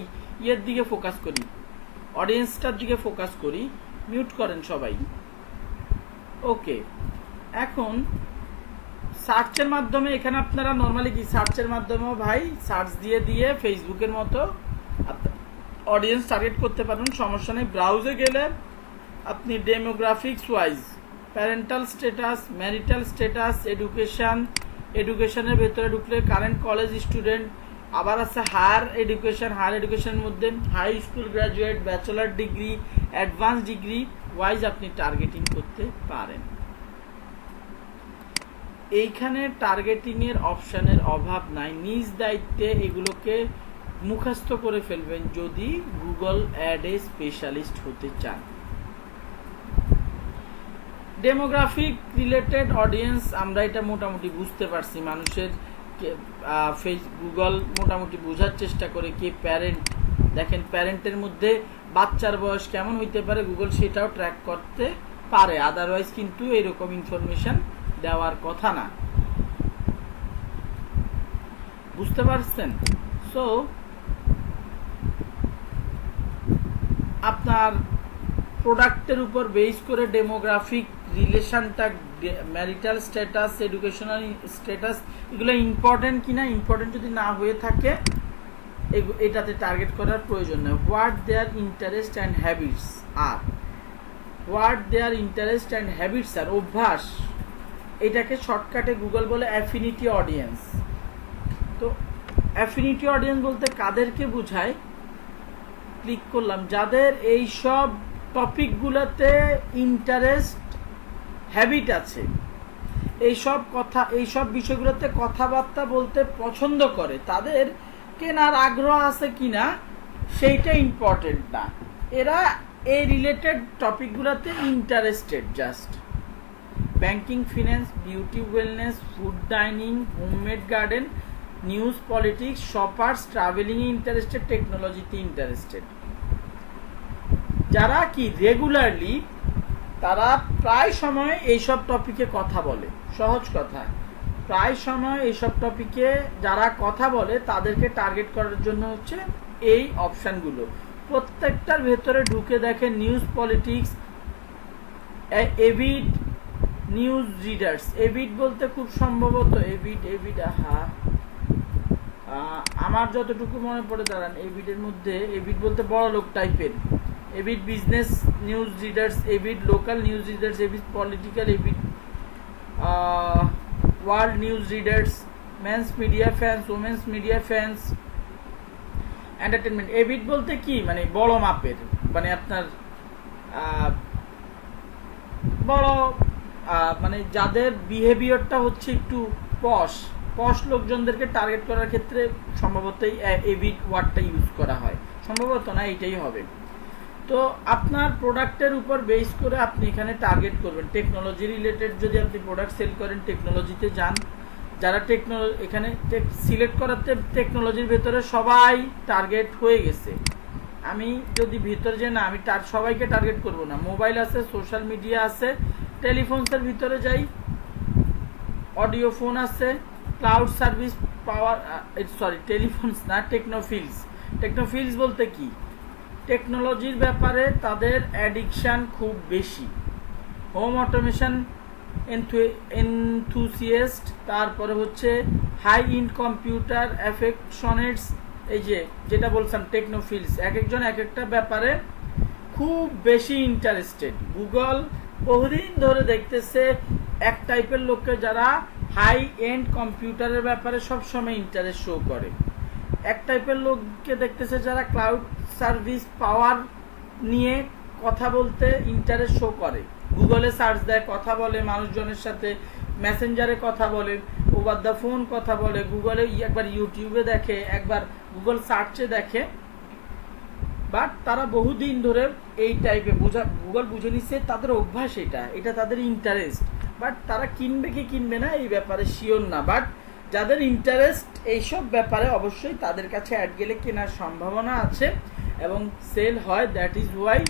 ইয়ের দিকে ফোকাস করি, অডিয়েন্সটার দিকে ফোকাস করি। মিউট করেন সবাই। ওকে, এখন সার্চের মাধ্যমে, এখানে আপনারা নর্মালি কি সার্চের মাধ্যমেও ভাই সার্চ দিয়ে ফেসবুকের মতো অডিয়েন্স টার্গেট করতে পারেন, সমস্যা নেই। ব্রাউজে গেলে আপনি demographics wise, parental status, marital status, এডুকেশনের ভেতরে ঢুকলে কারেন্ট কলেজ স্টুডেন্ট, আবার আছে হায়ার এডুকেশনের মধ্যে high school graduate, bachelor degree, advance degree wise আপনি টার্গেটিং করতে পারেন। এইখানে টার্গেটিং এর অপশনের অভাব নাই, নিজ দায়িত্বে এগুলোকে মুখস্থ করে ফেলবেন যদি গুগল অ্যাডে স্পেশালিস্ট হতে চান। ডেমোগ্রাফিক রিলেটেড অডিয়েন্স আমরা এটা মোটামুটি বুঝতে পারছি, মানুষের গুগল মোটামুটি বোঝার চেষ্টা করে কে প্যারেন্ট। দেখেন প্যারেন্টের মধ্যে বাচ্চার বয়স কেমন হইতে পারে গুগল সেটাও ট্র্যাক করতে পারে, আদারওয়াইজ কিন্তু এরকম ইনফরমেশন দেওয়ার কথা না। বুঝতে পারছেন? সো আপনার প্রোডাক্টের উপর বেস করে ডেমোগ্রাফিক রিলেশনটা, ম্যারিটাল স্ট্যাটাস, এডুকেশনাল স্ট্যাটাস, এগুলো ইম্পর্টেন্ট কিনা, ইম্পর্টেন্ট যদি না হয়ে থাকে এটাতে টার্গেট করার প্রয়োজন নেই। What their interest and habits are, what their interest and habits are, অভ্যাস, এটাকে শর্টকাটে গুগল বলে অ্যাফিনিটি অডিয়েন্স। তো অ্যাফিনিটি অডিয়েন্স বলতে কাদেরকে বোঝায়? ক্লিক করলাম যাদের এই সব টপিকগুলোতে ইন্টারেস্ট, হ্যাবিট আছে, এই সব বিষয়গুলোতে কথাবার্তা বলতে পছন্দ করে, তাদের কেনার আগ্রহ আছে কিনা সেইটা ইম্পর্টেন্ট না, এরা এই রিলেটেড টপিকগুলোতে interested just. Banking, finance, beauty, wellness, food, dining, homemade garden, news, politics, shoppers, travelling interested, টেকনোলজিতে ইন্টারেস্টেড। যারা কি রেগুলারলি, তারা প্রায় সময় এইসব টপিকে কথা বলে, সহজ কথা, প্রায় সময় এইসব টপিকে যারা কথা বলে তাদেরকে টার্গেট করার জন্য হচ্ছে এই অপশানগুলো। প্রত্যেকটার ভেতরে ঢুকে দেখেন news, politics, evade, news readers. Evade বলতে খুব সম্ভবত এভিড আমার যতটুকু মনে পড়ে দাঁড়ান, এভিডের মধ্যে এভিড বলতে বড় লোক টাইপের, avid business news readers, avid local news readers, avid political, avid world news readers, men's media fans, women's media fans, entertainment. Avid বলতে কি মানে বড় মাপের, মানে আপনার বড় মানে যাদের বিহেভিয়ারটা হচ্ছে একটু পশ লোকজনদেরকে টার্গেট করার ক্ষেত্রে সম্ভবত এভিড ওয়ার্ডটা ইউজ করা হয়, সম্ভবত না এইটাই হবে। তো আপনার প্রোডাক্টের উপর বেস করে আপনি এখানে টার্গেট করবেন। টেকনোলজি রিলেটেড যদি আপনি প্রোডাক্ট সেল করেন, টেকনোলজিতে যান। যারা এখানে সিলেক্ট করাতে টেকনোলজির ভেতরে সবাই টার্গেট হয়ে গেছে। আমি যদি ভিতরে যে না, আমি সবাইকে টার্গেট করব না। মোবাইল আছে, সোশ্যাল মিডিয়া আছে, টেলিফোনসের ভিতরে যাই, অডিও ফোন আছে, ক্লাউড সার্ভিস পাওয়ার, টেলিফোনস না, টেকনোফিল্ডস বলতে কি, টেকনোলজির ব্যাপারে তাদের অ্যাডিকশান খুব বেশি। হোম অটোমেশন এনথুসিয়াস্ট, তারপরে হচ্ছে হাই ইন্ড কম্পিউটার অ্যাফেকশনেটস, এই যেটা বলছিলাম টেকনোফিল্ডস, এক একজন এক একটা ব্যাপারে খুব বেশি ইন্টারেস্টেড। গুগল বহুদিন ধরে দেখতেছে এক টাইপের লোককে যারা হাই এন্ড কম্পিউটারের ব্যাপারে সবসময় ইন্টারেস্ট শো করে, এক টাইপের লোককে দেখতেছে যারা ক্লাউড সার্ভিস পাওয়ার নিয়ে কথা বলতে ইন্টারেস্ট শো করে, গুগলে সার্চ দেয়, কথা বলে মানুষজনের সাথে, মেসেঞ্জারে কথা বলে, ওভার দ্য ফোন কথা বলে, গুগলে একবার ইউটিউবে দেখে, একবার গুগল সার্চে দেখে। বাট তারা বহুদিন ধরে এই টাইপে গুগল বুঝে নিচ্ছে তাদের অভ্যাস, এটা তাদের ইন্টারেস্ট। বাট তারা কিনবে কি কিনবে না এই ব্যাপারে শিওর না। বাট যাদের ইন্টারেস্ট এইসব ব্যাপারে অবশ্যই তাদের কাছে অ্যাড গেলে কেনার সম্ভাবনা আছে এবং সেল হয়। দ্যাট ইজ ওয়াই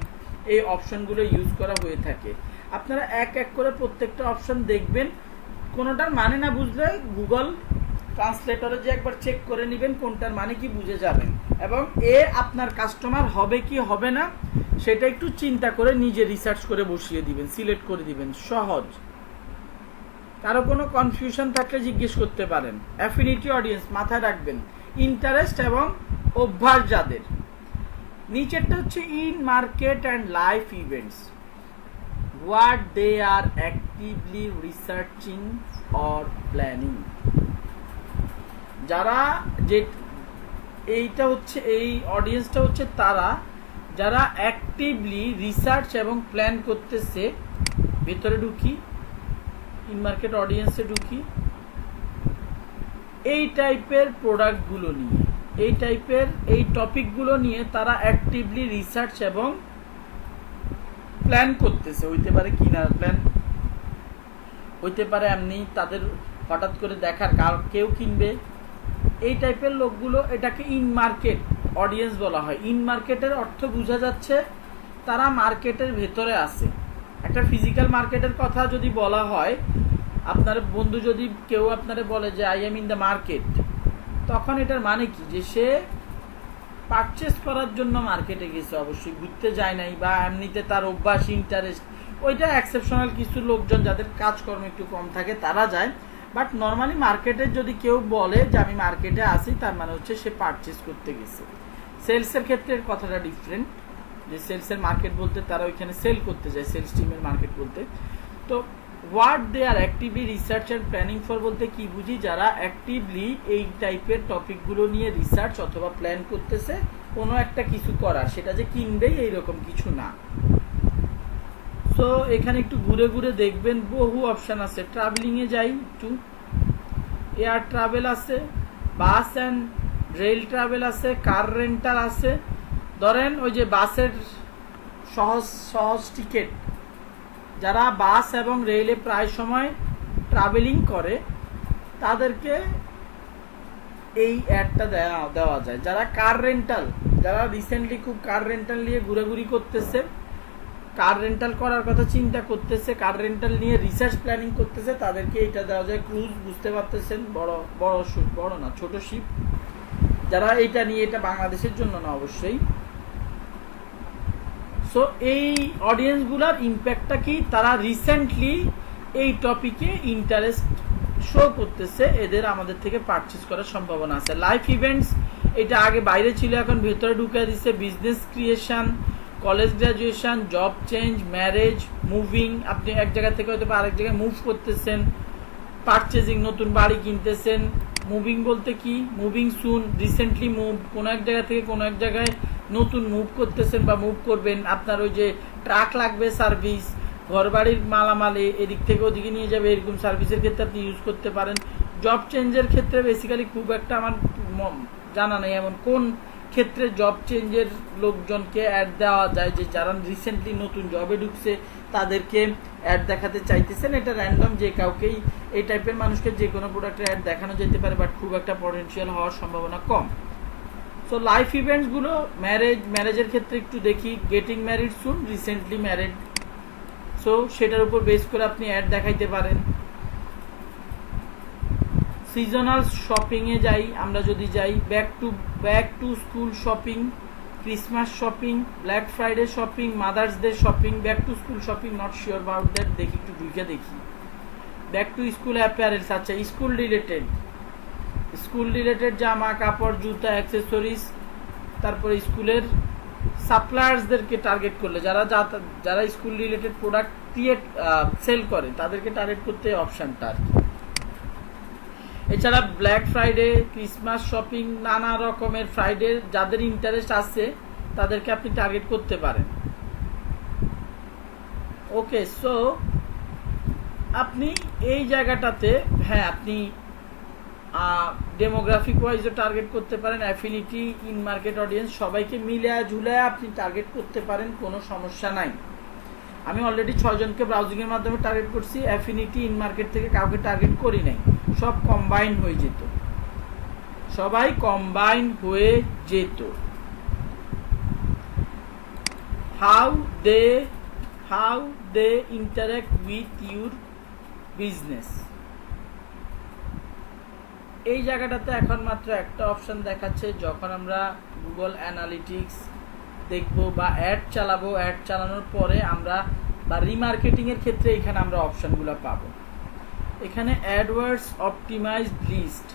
এই অপশনগুলো ইউজ করা হয়ে থাকে। আপনারা এক এক করে প্রত্যেকটা অপশন দেখবেন, কোনোটার মানে না বুঝলে গুগল ট্রান্সলেটরে যে একবার চেক করে নেবেন কোনটার মানে কি বুঝে যাবেন, এবং আপনার কাস্টমার হবে কি হবে না সেটা একটু চিন্তা করে নিজে রিসার্চ করে বসিয়ে দিবেন, সিলেক্ট করে দিবেন, সহজ। কারো কোনো কনফিউশন থাকলে জিজ্ঞেস করতে পারেন। অ্যাফিনিটি অডিয়েন্স মাথায় রাখবেন, ইন্টারেস্ট এবং অভ্যাস যাদের। নিচেরটা হচ্ছে in market and life events, what they are actively researching or planning. যারা এইটা হচ্ছে এই অডিয়েন্সটা হচ্ছে তারা যারা অ্যাক্টিভলি রিসার্চ এবং প্ল্যান করতেছে। ভেতরে ঢুকি, ইন মার্কেট অডিয়েন্সে ঢুকি, এই টাইপের প্রোডাক্টগুলো নিয়ে, এই টাইপের এই টপিকগুলো নিয়ে তারা অ্যাক্টিভলি রিসার্চ এবং প্ল্যান করতেছে। হইতে পারে কিনার প্ল্যান, হইতে পারে এমনি তাদের হঠাৎ করে দেখার কেউ কিনবে, এই টাইপের লোকগুলো, এটাকে ইন মার্কেট অডিয়েন্স বলা হয়। ইন মার্কেটের অর্থ বোঝা যাচ্ছে তারা মার্কেটের ভেতরে আছে। একটা ফিজিক্যাল মার্কেটের কথা যদি বলা হয়, আপনার বন্ধু যদি কেউ আপনারে বলে যে I am in the market, তখন এটার মানে কি, যে সে পারচেস করার জন্য মার্কেটে গেছে, অবশ্যই ঘুরতে যায় নাই, বা এমনিতে তার অভ্যাস, ইন্টারেস্ট, ওইটা এক্সেপশনাল কিছু লোকজন যাদের কাজকর্ম একটু কম থাকে তারা যায়। বাট নর্মালি মার্কেটে যদি কেউ বলে যে আমি মার্কেটে আসি, তার মানে হচ্ছে সে পারচেস করতে গেছে। সেলসের ক্ষেত্রে কথাটা ডিফারেন্ট, যে সেলসের মার্কেট বলতে তারা ওইখানে সেল করতে যায়, সেলস টিমের মার্কেট বলতে। তো what they are actively research and planning for বলতে কি বুঝি, যারা অ্যাক্টিভলি এই টাইপের টপিকগুলো নিয়ে রিসার্চ অথবা প্ল্যান করতেছে কোনো একটা কিছু করার, সেটা যে কিনবেই এইরকম কিছু না। সো এখানে একটু ঘুরে ঘুরে দেখবেন, বহু অপশান আছে। ট্রাভেলিংয়ে যাই একটু, এয়ার ট্রাভেল আছে, বাস অ্যান্ড রেল ট্রাভেল আছে, কার রেন্টাল আছে। ধরেন ওই যে বাসের সহজ সহজ টিকিট, যারা বাস এবং রেলে প্রায় সময় ট্রাভেলিং করে তাদেরকে এই অ্যাডটা দেওয়া যায়। যারা কার রেন্টাল, যারা রিসেন্টলি খুব কার রেন্টাল নিয়ে ঘোরাঘুরি করতেছে, কার রেন্টাল করার কথা চিন্তা করতেছে, কার রেন্টাল নিয়ে রিসার্চ প্ল্যানিং করতেছে, তাদেরকে এটা দেওয়া যায়। ক্রুজ, বুঝতে পারতেছেন, বড় না, ছোট শিপ, যারা এইটা নিয়ে, এটা বাংলাদেশের জন্য না অবশ্যই। সো এই অডিয়েন্সগুলোর ইম্প্যাক্টটা কি, তারা রিসেন্টলি এই টপিকে ইন্টারেস্ট শো করতেছে, এদের আমাদের থেকে পারচেস করার সম্ভাবনা আছে। লাইফ ইভেন্টস, এটা আগে বাইরে ছিল, এখন ভেতরে ঢুকে দিচ্ছে। Business creation, college graduation, job change, marriage, moving, আপনি এক জায়গা থেকে হয়তো আরেক জায়গায় মুভ করতেছেন, পারচেজিং, নতুন বাড়ি কিনতেছেন। মুভিং বলতে কি, মুভিং সুন, রিসেন্টলি মুভ, কোনো এক জায়গা থেকে কোনো এক জায়গায় নতুন মুভ করতেছেন বা মুভ করবেন, আপনার ওই যে ট্রাক লাগবে, সার্ভিস, ঘর বাড়ির মালামালে এদিক থেকে ওদিকে নিয়ে যাবে, এরকম সার্ভিসের ক্ষেত্রে আপনি ইউজ করতে পারেন। জব চেঞ্জের ক্ষেত্রে বেসিক্যালি খুব একটা আমার জানা নেই এমন কোন ক্ষেত্রে জব চেঞ্জের লোকজনকে অ্যাড দেওয়া যায়, যে যারা রিসেন্টলি নতুন জবে ঢুকছে তাদেরকে অ্যাড দেখাতে চাইতেছেন। এটা র্যান্ডম, যে কাউকেই, এই টাইপের মানুষকে যে কোনো প্রোডাক্টের অ্যাড দেখানো যেতে পারে, বাট খুব একটা পটেনশিয়াল হওয়ার সম্ভাবনা কম। সো লাইফ ইভেন্টসগুলো, ম্যারেজের ক্ষেত্রে একটু দেখি, গেটিং ম্যারিড সুন, রিসেন্টলি ম্যারিড, সো সেটার উপর বেস করে আপনি অ্যাড দেখাইতে পারেন। সিজনাল শপিংয়ে যাই আমরা, যদি যাই back to school shopping, Christmas shopping, black Friday shopping, mother's day shopping, back to school shopping, not sure about that, দেখি একটু ঢুকে দেখি। ব্যাক টু স্কুল অ্যাপারেলস, আচ্ছা স্কুল রিলেটেড জামা কাপড়, জুতা, অ্যাক্সেসরিজ, তারপরে স্কুলের সাপ্লায়ার্সদেরকে টার্গেট করলে, যারা school related product create sell করে তাদেরকে টার্গেট করতে অপশানটা আর কি। এছাড়া ব্ল্যাক ফ্রাইডে, ক্রিসমাস শপিং, নানা রকমের ফ্রাইডে যাদের ইন্টারেস্ট আছে তাদেরকে আপনি টার্গেট করতে পারেন। ওকে, সো আপনি এই জায়গাটাতে, হ্যাঁ, আপনি ডেমোগ্রাফিক ওয়াইজও টার্গেট করতে পারেন, অ্যাফিনিটি, ইন মার্কেট অডিয়েন্স, সবাইকে মিলায়া ঝুলায়া আপনি টার্গেট করতে পারেন, কোনো সমস্যা নাই। আমি অলরেডি 6 জনকে ব্রাউজিংয়ের মাধ্যমে টার্গেট করছি, অ্যাফিনিটি, ইন মার্কেট থেকে কাউকে টার্গেট করি নাই, সব কম্বাইন হয়ে যেত, সবাই কম্বাইন হয়ে যেত। How they interact with your business, এই জায়গাটাতে এখন মাত্র একটা অপশন দেখাচ্ছে। যখন আমরা গুগল অ্যানালিটিক্স দেখবো বা অ্যাড চালাবো, অ্যাড চালানোর পরে আমরা বা রিমার্কেটিংয়ের ক্ষেত্রে এখানে আমরা অপশানগুলো পাবো। এখানে অ্যাডওয়ার্ডস অপটিমাইজড লিস্ট,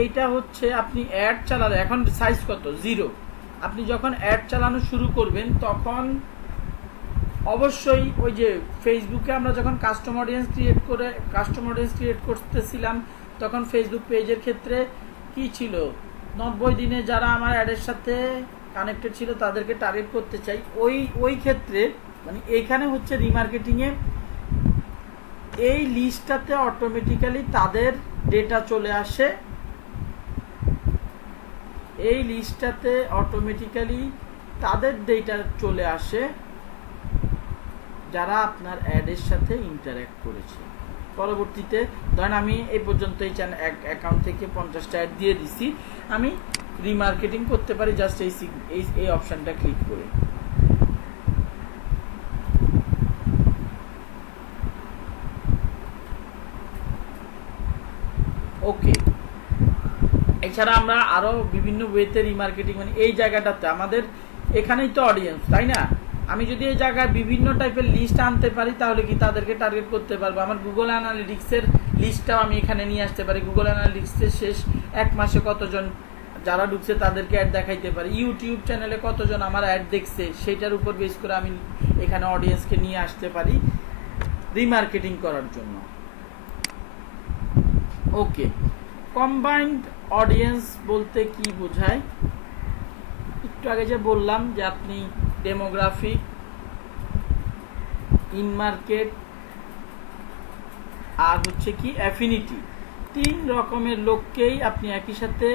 এইটা হচ্ছে আপনি অ্যাড চালালে, এখন সাইজ কত, 0। আপনি যখন অ্যাড চালানো শুরু করবেন তখন অবশ্যই ওই যে ফেসবুকে আমরা যখন কাস্টম অডিয়েন্স ক্রিয়েট করতেছিলাম, তখন ফেসবুক পেজের ক্ষেত্রে কি ছিল, 90 দিনে যারা আমার অ্যাডের সাথে কানেক্টেড ছিল তাদেরকে টার্গেট করতে চাই। ওই ক্ষেত্রে মানে এইখানে হচ্ছে রিমার্কেটিংয়ে এই লিস্টটাতে অটোমেটিক্যালি তাদের ডেটা চলে আসে, এই লিস্টটাতে অটোমেটিক্যালি তাদের ডেটা চলে আসে যারা আপনার অ্যাডের সাথে ইন্টারঅ্যাক্ট করেছে। পরবর্তীতে ধরেন আমি এই পর্যন্ত এই অ্যাকাউন্ট থেকে 50টা অ্যাড দিয়ে দিছি, আমি রিমার্কেটিং করতে পারি জাস্ট এই অপশনটা ক্লিক করে। ওকে, এছাড়া আমরা আরো বিভিন্ন ওয়েতে রিমার্কেটিং, মানে এই জায়গাটাতে আমাদের এখানেই তো অডিয়েন্স, তাই না? আমি যদি এই জায়গায় বিভিন্ন টাইপের লিস্ট আনতে পারি তাহলে কি তাদেরকে টার্গেট করতে পারবো। আমার গুগল অ্যানালিটিক্সের লিস্টটাও আমি এখানে নিয়ে আসতে পারি। গুগল অ্যানালিটিক্সের শেষ 1 মাসে কতজন যারা ঢুকছে তাদেরকে অ্যাড দেখাইতে পারি। ইউটিউব চ্যানেলে কতজন আমার অ্যাড দেখছে সেটার উপর বেস করে আমি এখানে অডিয়েন্সকে নিয়ে আসতে পারি রিমার্কেটিং করার জন্য। ওকে, কম্বাইন্ড অডিয়েন্স বলতে কি বোঝায়? একটু আগে যে বললাম যে আপনি ডেমোগ্রাফিক, ইন মার্কেট আর হচ্ছে কি অ্যাফিনিটি, 3 রকমের লোককেই আপনি একই সাথে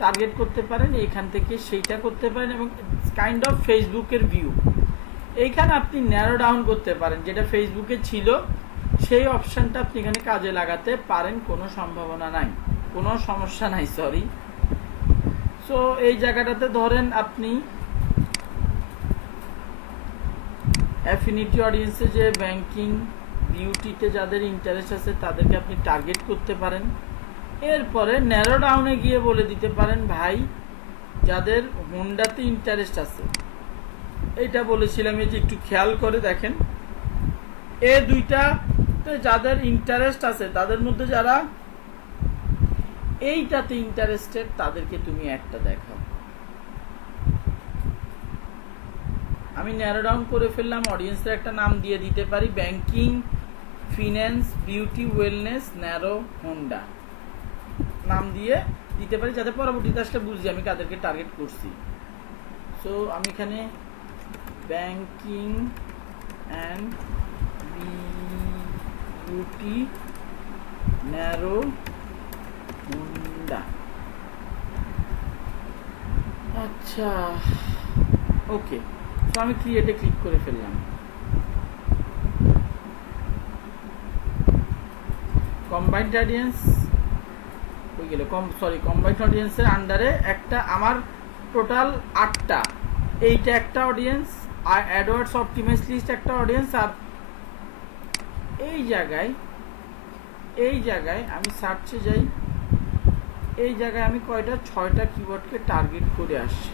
টার্গেট করতে পারেন। এইখান থেকে সেইটা করতে পারেন এবং কাইন্ড অফ ফেসবুকের ভিউ এইখানে আপনি ন্যারো ডাউন করতে পারেন। যেটা ফেসবুকে ছিল সেই অপশনটা আপনি এখানে কাজে লাগাতে পারেন, কোনো সম্ভাবনা নাই, কোনো সমস্যা নাই, সরি। সো এই জায়গাটাতে ধরেন আপনি অ্যাফিনিটি অডিয়েন্সে যে ব্যাংকিং, বিউটিতে যাদের ইন্টারেস্ট আছে তাদেরকে আপনি টার্গেট করতে পারেন। এরপরে ন্যারো ডাউনে গিয়ে বলে দিতে পারেন ভাই যাদের হোন্ডাতে ইন্টারেস্ট আছে, এইটা বলেছিলাম, এই যে একটু খেয়াল করে দেখেন, এই দুইটাতে যাদের ইন্টারেস্ট আছে তাদের মধ্যে যারা এইটাতে ইন্টারেস্টেড তাদেরকে তুমি একটা দেখাও। আমি ন্যারো ডাউন করে ফেললাম, অডিয়েন্সের একটা নাম দিয়ে দিতে পারি banking, finance, beauty, wellness, narrow, Honda নাম দিয়ে দিতে পারি, যাতে পরবর্তীতে আসলে বুঝি আমি কাদেরকে টার্গেট করছি। সো আমি এখানে banking and beauty, narrow, Honda. আচ্ছা, ওকে, সো আমি ক্রিয়েটে ক্লিক করে ফেললাম। কম্বাইন্ড অডিয়েন্স হয়ে গেল, কম্বাইন্ড অডিয়েন্সের আন্ডারে একটা আমার টোটাল 8টা, এইটা একটা অডিয়েন্স, আর অ্যাডওয়ার্ডস অপটিমাইজ লিস্ট একটা অডিয়েন্স, আর এই জায়গায় আমি সার্চে যাই, এই জায়গায় আমি কয়টা 6টা কিওয়ার্ডকে টার্গেট করে আসছি।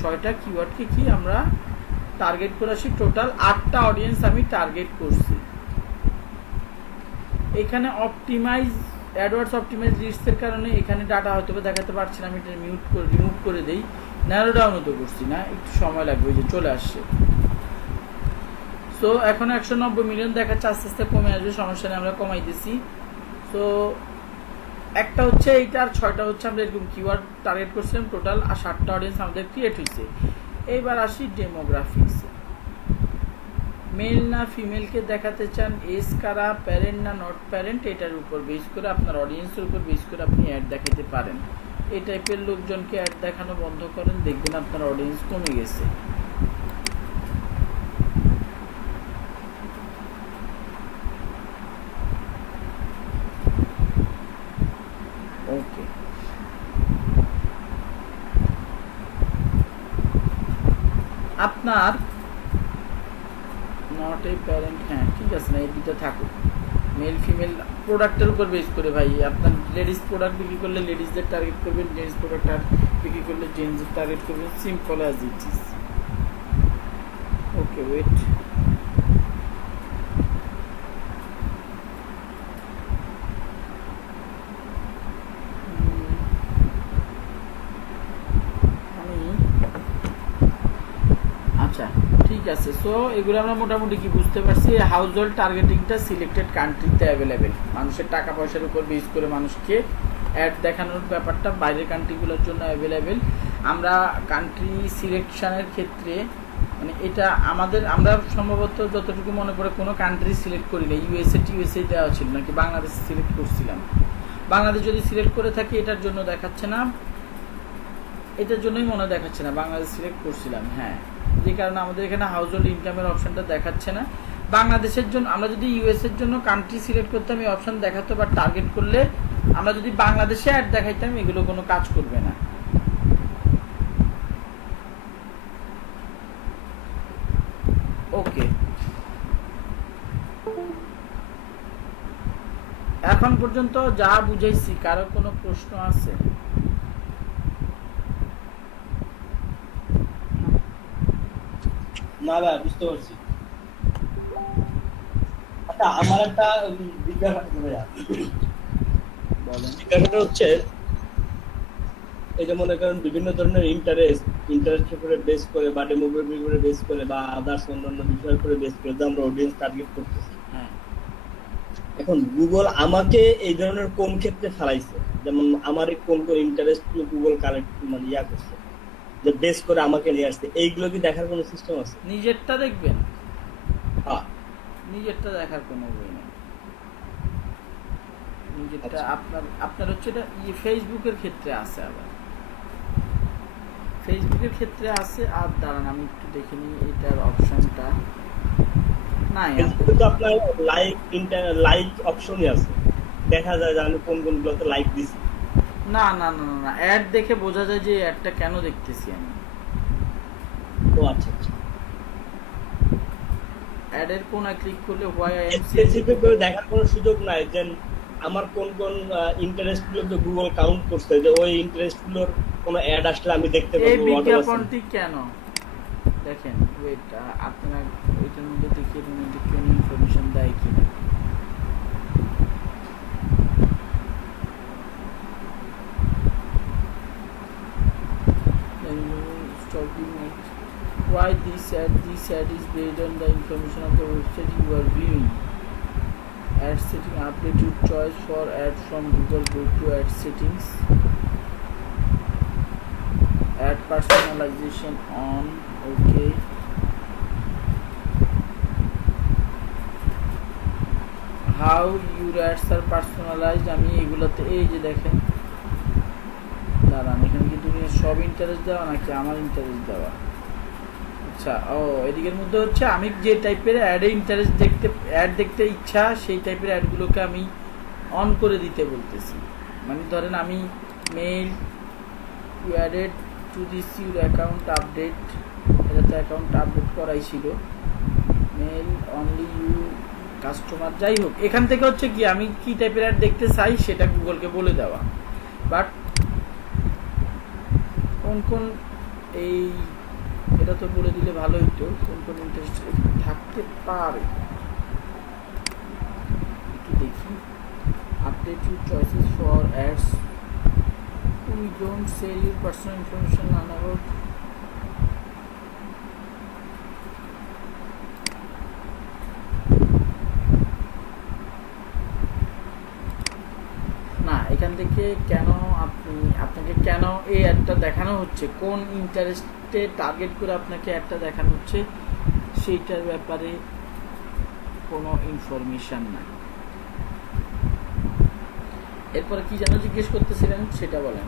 6টা কিওয়ার্ডকে কি আমরা টার্গেট করে আসি, টোটাল 8টা অডিয়েন্স আমি টার্গেট করছি। এখানে অপটিমাইজ অ্যাডওয়ার্ডস অপটিমাইজ লিস্টের কারণে এখানে ডাটা হয়তো দেখাতে পারছি না, আমি এটা রিমুভ করে দেই। ন্যারো ডাউনও তো করছি না, একটু সময় লাগবে, যে চলে আসছে। সো এখন 190 মিলিয়ন দেখাচ্ছে, আস্তে আস্তে কমে আসবে, সমস্যা নেই, আমরা কমাই দিছি। সো একটা হচ্ছে এইটা, আর 6টা হচ্ছে আমরা এরকম কিওয়ার্ড টার্গেট করছিলাম, টোটাল 7টা অডিয়েন্স আমাদের ক্রিয়েট হয়েছে। এইবার আসি ডেমোগ্রাফিক্সে। মেল না ফিমেলকে দেখাতে চান, এজ কারা, প্যারেন্ট না নট প্যারেন্ট, এটার উপর বেস করে আপনার অডিয়েন্সের উপর বেস করে আপনি অ্যাড দেখাতে পারেন। এই টাইপের লোকজনকে অ্যাড দেখানো বন্ধ করেন, দেখবেন আপনার অডিয়েন্স কমে গেছে। ওকে, আপনার নট এ প্যারেন্ট, হ্যাঁ ঠিক আছে, না এই দুটো থাকুক। মেল ফিমেল প্রোডাক্টের উপর বেস করে ভাই, আপনার লেডিস প্রোডাক্ট বিক্রি করলে লেডিসদের টার্গেট করবেন, জেন্টস প্রোডাক্ট বিক্রি করলে জেন্টসদের টার্গেট করবেন, simple as it is. Okay, wait, আচ্ছা ঠিক আছে। সো এগুলো আমরা মোটামুটি কি বুঝতে পারছি, হাউস হোল্ড টার্গেটিংটা সিলেক্টেড কান্ট্রিতে অ্যাভেলেবেল, মানুষের টাকা পয়সার উপর বেস করে মানুষকে অ্যাড দেখানোর ব্যাপারটা বাইরের কান্ট্রিগুলোর জন্য অ্যাভেলেবেল। আমরা কান্ট্রি সিলেকশনের ক্ষেত্রে মানে এটা আমরা সম্ভবত যতটুকু মনে পড়ে কোনো কান্ট্রি সিলেক্ট করি না, ইউএসএ দেওয়া ছিল নাকি বাংলাদেশ সিলেক্ট করছিলাম। বাংলাদেশ যদি সিলেক্ট করে থাকি এটার জন্য দেখাচ্ছে না, এটার জন্যই মনে দেখাচ্ছে না, বাংলাদেশ সিলেক্ট করছিলাম। হ্যাঁ, যে কারণে আমাদের এখানে হাউস হোল্ড ইনকামের অপশনটা দেখাচ্ছে না। বাংলাদেশের জন্য আমরা যদি ইউএস এর জন্য কান্ট্রি সিলেক্ট করতাম এই অপশন দেখাতো, বা টার্গেট করলে আমরা যদি বাংলাদেশে অ্যাড দেখাইতাম এগুলো কোনো কাজ করবে না। ওকে, এখন পর্যন্ত যা বুঝাইছি কারো কোনো প্রশ্ন আছে? না ভাই, বুঝতে পারছি। আচ্ছা, আমার একটা জিজ্ঞাসা আছে ভাইয়া। বলেন। জিজ্ঞাসাটা হচ্ছে, এই যে মনে করেন বিভিন্ন ধরনের ইন্টারেস্টের উপরে বেস করে বা ডেমোগ্রাফির উপরে বেস করে বা আদার্স অন্যান্য বিষয়ের উপরে বেস করে যে আমরা অডিয়েন্স টার্গেট করতেছি। হ্যাঁ, এখন গুগল আমাকে এই ধরনের কোন ক্ষেত্রে ফেলাইছে, যেমন আমার কোন কোন ইন্টারেস্ট গুগল কালেক্ট মানে ইয়া করছে, যে বেস করে আমাকে নিয়ে আসছে, এইগুলো কি দেখার কোনো সিস্টেম আছে? নিজেরটা দেখবেন, হ্যাঁ, নিজেরটা দেখার কোনো বই নেই। নিজেরটা আচ্ছা। আপনার হচ্ছে এটা ফেসবুকের ক্ষেত্রে আছে, আবার ফেসবুকের ক্ষেত্রে আছে। আর দাঁড়ান আমি একটু দেখে নিই এটার অপশনটা। না, ফেসবুকে তো আপনার লাইক অপশনই আছে, দেখা যায় যে আমি কোন কোনগুলোতে লাইক দিছি। না না না না, অ্যাড দেখে বোঝা যায় যে অ্যাডটা কেন দেখতেছি আমি। ও আচ্ছা আচ্ছা, অ্যাডের কোণা ক্লিক করলে হোয়াই আই এম স্পেসিফিক করে দেখার কোনো সুযোগ নাই যে আমার কোন কোন ইন্টারেস্ট গুলো গুগল কাউন্ট করছে, যে ওই ইন্টারেস্ট গুলোর কোনো অ্যাড আসলে আমি দেখতে এই পাবো। বিজ্ঞাপনটি কেন দেখেন, ওয়েট, আপনারা ওইটার মধ্যে দেখিয়ে দিন যে কোন ইনফরমেশন দেয় কিনা। Why this ad is based on the information of the website you are viewing. Ad setting, update your choice for ad from Google. Go to ad settings, add personalization on. Okay, how your ads are personalized, আমি এগুলোতে এই যে দেখেন, দাঁড়ান এখানে কি দুনিয়ার সব ইন্টারেস্ট দেওয়া নাকি আমার ইন্টারেস্ট দেওয়া? আচ্ছা, এদিকের মধ্যে হচ্ছে আমি যে টাইপের অ্যাডে ইন্টারেস্ট দেখতে ইচ্ছা সেই টাইপের অ্যাডগুলোকে আমি অন করে দিতে বলতেছি। মানে ধরেন আমি mail you added to this your account update, এটা তো অ্যাকাউন্ট আপডেট করাই ছিল। মেইল অনলি ইউ কাস্টমার, যাই হোক, এখান থেকে হচ্ছে কি আমি কি টাইপের অ্যাড দেখতে চাই সেটা গুগলকে বলে দেওয়া। বাট কোন কোন এটা তো বলে দিলে ভালো হইতো, কোন কোন ইন্টারেস্ট থাকতে পারে একটু দেখি। Update your choices for ads, we don't sell your personal information on about. না, এখান থেকে কেন আপনাকে কেন এই অ্যাডটা দেখানো হচ্ছে, কোন ইন্টারেস্টে টার্গেট করে আপনাকে অ্যাডটা দেখানো হচ্ছে সেইটার ব্যাপারে কোনো ইনফরমেশন নাই। এরপরে কি যেন জিজ্ঞেস করতেছিলেন সেটা বলেন।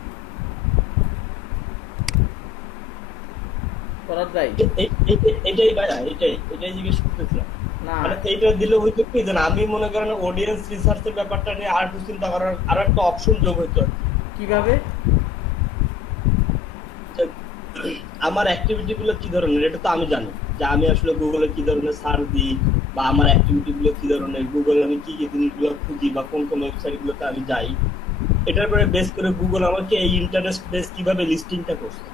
করার ভাই এটাই জিজ্ঞেস করতেছিলাম। না, মানে এইটা দিলে হইতো কি, যে আমি মনে করেন অডিয়েন্স রিসার্চের ব্যাপারটা নিয়ে আর একটু চিন্তা করার আরো একটা অপশন যোগ হইতো। কিভাবে আমার অ্যাক্টিভিটি গুলো কি ধরনের এটা তো আমি জানি, যে আমি আসলে গুগলে কি ধরনের সার্চ দিই বা আমার অ্যাক্টিভিটি গুলো কি ধরনের, গুগলে আমি কি কি জিনিসগুলো খুঁজি বা কোন কোন ওয়েবসাইট গুলোতে আমি যাই, এটার উপরে বেস করে গুগল আমাকে এই ইন্টারেস্ট বেস কিভাবে লিস্টিংটা করছে,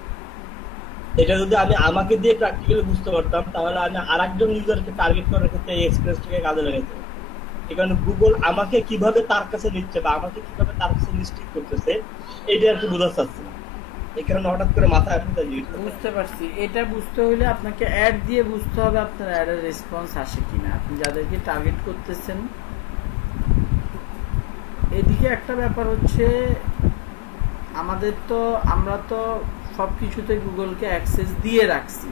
এটা যদি আমি আমাকে দিয়ে প্র্যাকটিক্যালি বুঝতে পারতাম তাহলে আমি আরেকজন ইউজারকে টার্গেট করার ক্ষেত্রে এই এক্সপ্রেসটাকে কাজে লাগাইতে পারতাম। এই কারণে গুগল আমাকে কিভাবে তার কাছে নিচ্ছে বা আমাকে কিভাবে তার কাছে লিস্টিং করতেছে এটা আর কি বোঝা যাচ্ছে না। এই কারণে হঠাৎ করে মাথায় আসতে বুঝতে পারছি। এটা বুঝতে হলে আপনাকে অ্যাড দিয়ে বুঝতে হবে আপনার অ্যাডের রেসপন্স আসে কিনা, আপনি যাদেরকে টার্গেট করতেছেন। এদিকে একটা ব্যাপার হচ্ছে আমরা তো সব কিছুতে গুগলকে অ্যাক্সেস দিয়ে রাখছি।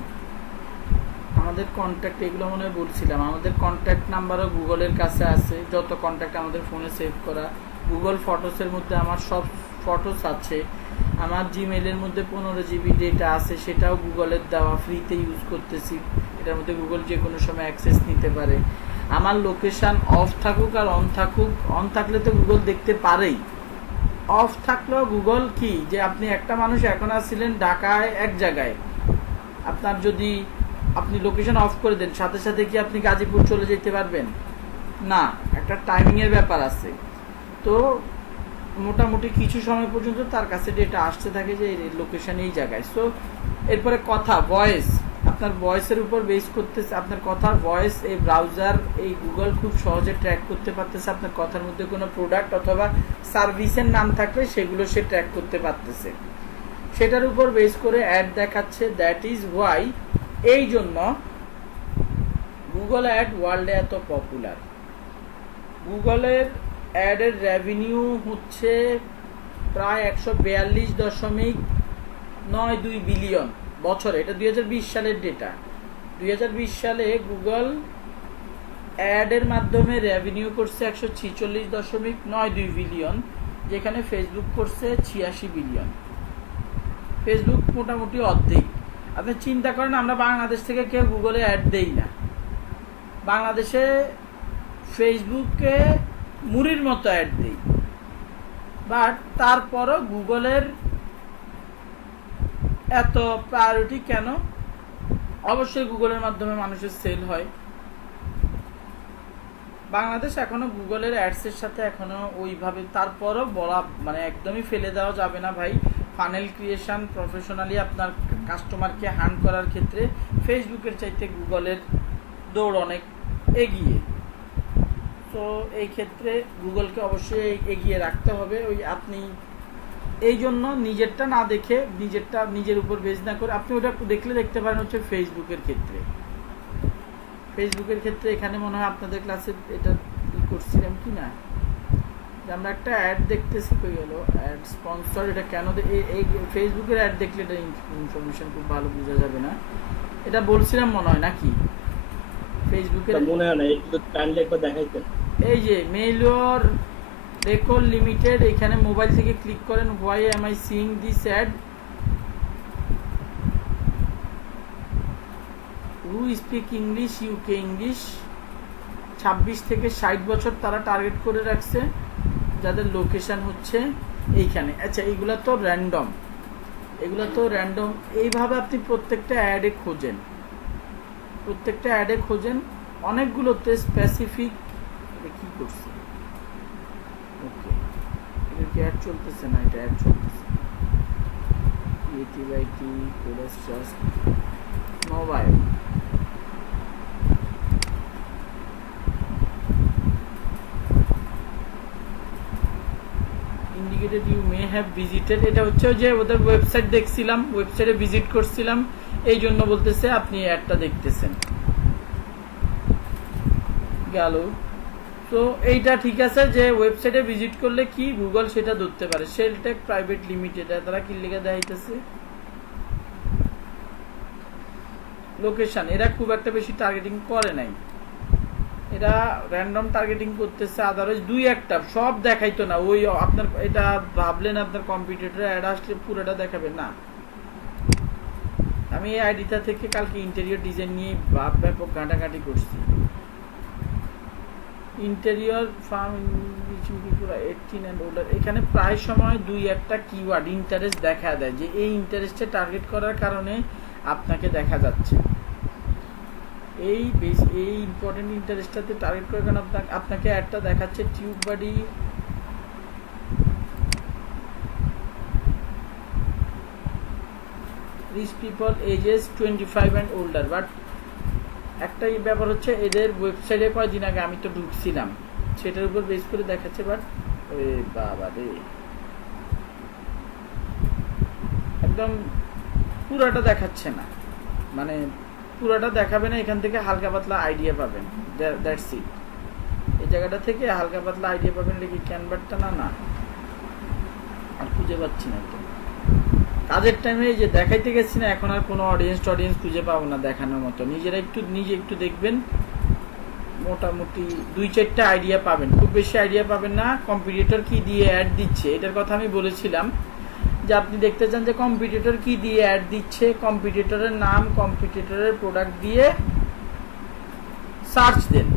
আমাদের কন্ট্যাক্ট, এগুলো মনে হয় বলছিলাম, আমাদের কন্ট্যাক্ট নাম্বারও গুগলের কাছে আছে, যত কন্ট্যাক্ট আমাদের ফোনে সেভ করা। গুগল ফটোসের মধ্যে আমার সব ফটোস আছে। আমার জিমেলের মধ্যে 15 GB ডেটা আছে, সেটাও গুগলের দেওয়া, ফ্রিতে ইউজ করতেছি। এটার মধ্যে গুগল যে কোনো সময় অ্যাক্সেস নিতে পারে। আমার লোকেশান অফ থাকুক আর অন থাকুক, অন থাকলে তো গুগল দেখতে পারেই, অফ থাকলেও গুগল কি, যে আপনি একটা মানুষ এখন আসছিলেন ঢাকায় এক জায়গায়, আপনার যদি আপনি লোকেশন অফ করে দেন, সাথে সাথে কি আপনি গাজীপুর চলে যেতে পারবেন? না, একটা টাইমিংয়ের ব্যাপার আছে। তো মোটামুটি কিছু সময় পর্যন্ত তার কাছে ডেটা আসতে থাকে যে এই লোকেশন এই জায়গায়। সো এরপরে কথা, ভয়েস, আপনার ভয়েসের উপর বেস করতেছে, আপনার কথার ভয়েস এই ব্রাউজার, এই গুগল খুব সহজে ট্র্যাক করতে পারতেছে। আপনার কথার মধ্যে কোনো প্রোডাক্ট অথবা সার্ভিসের নাম থাকলে সেগুলো সে ট্র্যাক করতে পারতেছে, সেটার উপর বেস করে অ্যাড দেখাচ্ছে। দ্যাট ইজ ওয়াই, এই জন্য গুগল অ্যাড ওয়ার্ল্ডে এত পপুলার। গুগলের অ্যাডের রেভিনিউ হচ্ছে প্রায় 142.92 বিলিয়ন বছরে। এটা 2020 সালের ডেটা। 2020 সালে গুগল অ্যাডের মাধ্যমে রেভিনিউ করছে 146.92 বিলিয়ন, যেখানে ফেসবুক করছে 86 বিলিয়ন। ফেসবুক মোটামুটি অর্ধেক। আপনি চিন্তা করেন, আমরা বাংলাদেশ থেকে কেউ গুগলে অ্যাড দেই না। বাংলাদেশে ফেসবুকে মুড়ির মতো অ্যাড দেই, বাট তারপরও গুগলের এত প্রায়োরিটি কেন? অবশ্যই গুগলের মাধ্যমে মানুষের সেল হয়। বাংলাদেশ এখনো গুগলের অ্যাডসের সাথে এখনো ওইভাবে, তারপরও বলা মানে একদমই ফেলে দেওয়া যাবে না ভাই। ফানেল ক্রিয়েশন প্রফেশনালি আপনার কাস্টমারকে হান্ট করার ক্ষেত্রে ফেসবুকের চাইতে গুগলের দৌড় অনেক এগিয়ে। তো এই ক্ষেত্রে গুগলকে অবশ্যই এগিয়ে রাখতে হবে। ওই আপনি এই জন্য নিজেরটা না দেখে, নিজেরটা নিজের উপর বেজ না করে, আপনি ওটা দেখলে দেখতে পারেন হচ্ছে ফেসবুকের ক্ষেত্রে। ফেসবুকের ক্ষেত্রে এখানে মনে হয় আপনাদের ক্লাসে এটা করছিলাম কি না, যে আমরা একটা অ্যাড দেখতেছি, কই গেলো অ্যাড স্পন্সর, এটা কেন এই ফেসবুকের অ্যাড দেখলে এটা ইনফরমেশন খুব ভালো বোঝা যাবে না, এটা বলছিলাম মনে হয় নাকি ফেসবুকের মনে হয় না, একটু কাইন্ডলি একবার দেখাইতেন। এই যে মেইলর রেকর্ড লিমিটেড, এখানে মোবাইল থেকে ক্লিক করেন, why am I seeing this ad, who speak English, UK English, 26 থেকে 60 বছর তারা টার্গেট করে রাখছে, যাদের লোকেশন হচ্ছে এইখানে। আচ্ছা, এগুলা তো র্যান্ডম, এইভাবে আপনি প্রত্যেকটা অ্যাডে খোঁজেন, অনেকগুলোতে স্পেসিফিক। কি করছে? ওকে, এটা কি অ্যাড চলতেছে না? এটা অ্যাড চলতেছে। ইউটিআইটি কোলাস just mobile, indicated you may have visited, এটা হচ্ছে যে ওদের ওয়েবসাইট দেখছিলাম, ওয়েবসাইটে ভিজিট করছিলাম, এই জন্য বলতেছে আপনি অ্যাডটা দেখতেছেন। গেল। তো এইটা ঠিক আছে যে ওয়েবসাইটে ভিজিট করলে কি গুগল সেটা ধরতে পারে। সেলটেক প্রাইভেট লিমিটেড, তারা কি লিখে দেখাইতেছে লোকেশন, এরা খুব একটা বেশি টার্গেটিং করে নাই, এরা র্যান্ডম টার্গেটিং করতেছে। আদারওয়াইজ দুই একটা সব দেখাইতো না। ওই আপনার এটা ভাবলেন আপনার কম্পিউটারে অ্যাড আসলে পুরোটা দেখাবে না। আমি এই আইডিটা থেকে কালকে ইন্টেরিয়র ডিজাইন নিয়ে ব্যাপক ঘাটাঘাটি করছি। ইন্টেরিয়র ফার্ম 18 and older, এখানে প্রায় সময় দুই একটা কিওয়ার্ড ইন্টারেস্ট দেখা দেয়, যে এই ইন্টারেস্টে টার্গেট করার কারণে আপনাকে দেখা যাচ্ছে। এই ইম্পর্টেন্ট ইন্টারেস্টটাতে টার্গেট করার কারণে আপনাকে একটা দেখাচ্ছে tube body, reach people ages 25 and older। But একটাই ব্যাপার হচ্ছে, এদের ওয়েবসাইটে কয়েকদিন আগে আমি তো ঢুকছিলাম, সেটার উপর বেস করে দেখাচ্ছে। বাট বাবা রে, একদম পুরাটা দেখাচ্ছে না, মানে পুরাটা দেখাবে না। এখান থেকে হালকা পাতলা আইডিয়া পাবেন, দ্যাটস ইট। এই জায়গাটা থেকে হালকা পাতলা আইডিয়া পাবেন। এটা কি ক্যানভারটা? না, আর খুঁজে পাচ্ছি না। কাজের টাইমে যে দেখাইতে গেছি না, এখন আর কোনো অডিয়েন্স খুঁজে পাবো না দেখানোর মতো। নিজে একটু দেখবেন, মোটামুটি 2-4টা আইডিয়া পাবেন, খুব বেশি আইডিয়া পাবেন না। কম্পিটিটর কি দিয়ে অ্যাড দিচ্ছে, এটার কথা আমি বলেছিলাম যে আপনি দেখতে চান যে কম্পিটিটর কি দিয়ে অ্যাড দিচ্ছে, কম্পিটিটরের নাম, কম্পিটিটরের প্রোডাক্ট দিয়ে সার্চ দেন।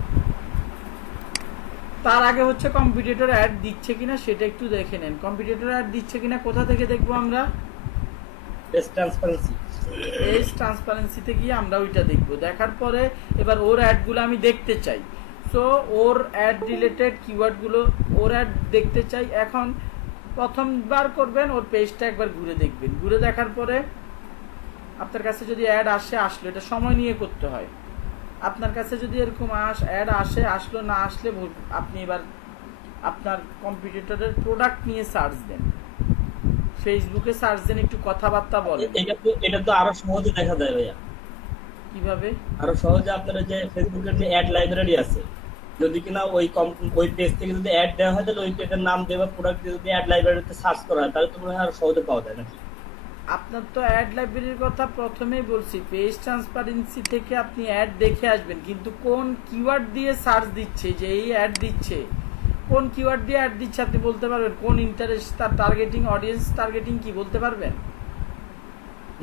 তার আগে হচ্ছে কম্পিটিটর অ্যাড দিচ্ছে কিনা সেটা একটু দেখে নেন। কম্পিটিটর অ্যাড দিচ্ছে কিনা কোথা থেকে দেখবো আমরা? পেজ ট্রান্সপারেন্সিতে গিয়ে আমরা ওইটা দেখবো। দেখার পরে এবার ওর অ্যাডগুলো আমি দেখতে চাই, সো ওর অ্যাড রিলেটেড কিওয়ার্ডগুলো, ওর অ্যাড দেখতে চাই। এখন প্রথমবার করবেন ওর পেজটা একবার ঘুরে দেখবেন, ঘুরে দেখার পরে আপনার কাছে যদি অ্যাড আসলো, এটা সময় নিয়ে করতে হয়। আপনার কাছে যদি এরকম অ্যাড আসলো, না আসলে আপনি এবার আপনার কম্পিটিটরের প্রোডাক্ট নিয়ে সার্চ দেন, ফেসবুকে সার্চ দেন, একটু কথাবার্তা বলেন। এটা তো আরো সহজে দেখা যায় ভাইয়া। কিভাবে? আরো সহজে আপনারা যে ফেসবুকের যে অ্যাড লাইব্রেরি আছে, যদি কিনা ওই পেজ থেকে যদি অ্যাড দেওয়া হয়, তাহলে ওই পেজের নাম দেওয়া প্রোডাক্ট দিয়ে যদি অ্যাড লাইব্রেরিতে সার্চ করা হয়, তাহলে তো মনে হয় আরো সহজে পাওয়া যায় নাকি? আপনার তো অ্যাড লাইব্রেরির কথা প্রথমেই বলছি, পেজ ট্রান্সপারেন্সি থেকে আপনি অ্যাড দেখে আসবেন, কিন্তু কোন কিওয়ার্ড দিয়ে সার্চ দিচ্ছে, যে এই অ্যাড দিচ্ছে, কোন কিওয়ার্ড দিয়ে অ্যাড দিচ্ছে আপনি বলতে পারবেন? কোন ইন্টারেস্ট, তার টার্গেটিং, অডিয়েন্স টার্গেটিং কি বলতে পারবেন?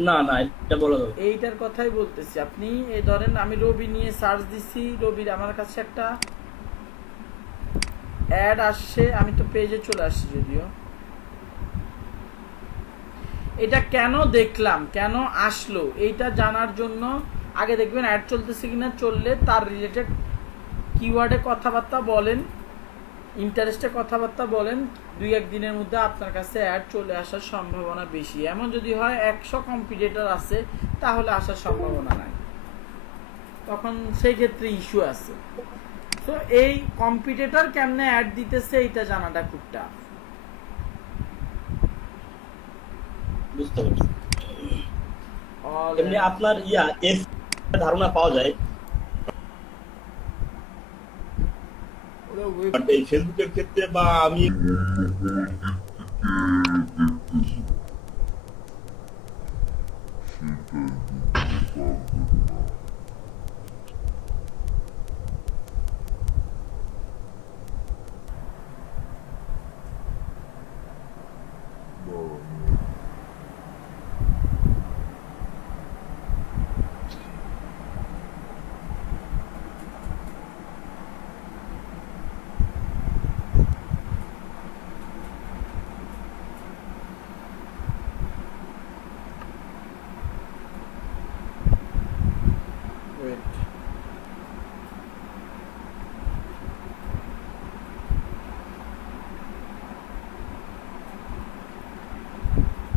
না, এটা বলা যাবে। এইটার কথাই বলতেছি। আপনি এই ধরেন আমি রবি নিয়ে সার্চ দিছি, রবির আমার কাছে একটা অ্যাড আসছে, আমি তো পেজে চলে আসছি যদিও। এটা কেন দেখলাম, কেন আসলো, এইটা জানার জন্য আগে দেখবেন অ্যাড চলতেছে কিনা, চললে তার রিলেটেড কিওয়ার্ডে কথাবার্তা বলেন, ইন্টারেস্টে কথাবার্তা বলেন, 2-1 দিনের মধ্যে আপনার কাছে অ্যাড চলে আসার সম্ভাবনা বেশি। এমন যদি হয় 100 কম্পিটিটর আছে, তাহলে আসার সম্ভাবনা নাই, তখন সেই ক্ষেত্রে ইস্যু আছে। তো এই কম্পিটিটর কেমনে অ্যাড দিতেছে এইটা জানাটা খুব টাফ। বুঝতে পারছি। এমনি আপনার ধারণা পাওয়া যায় এই ফেসবুকের ক্ষেত্রে, বা আমি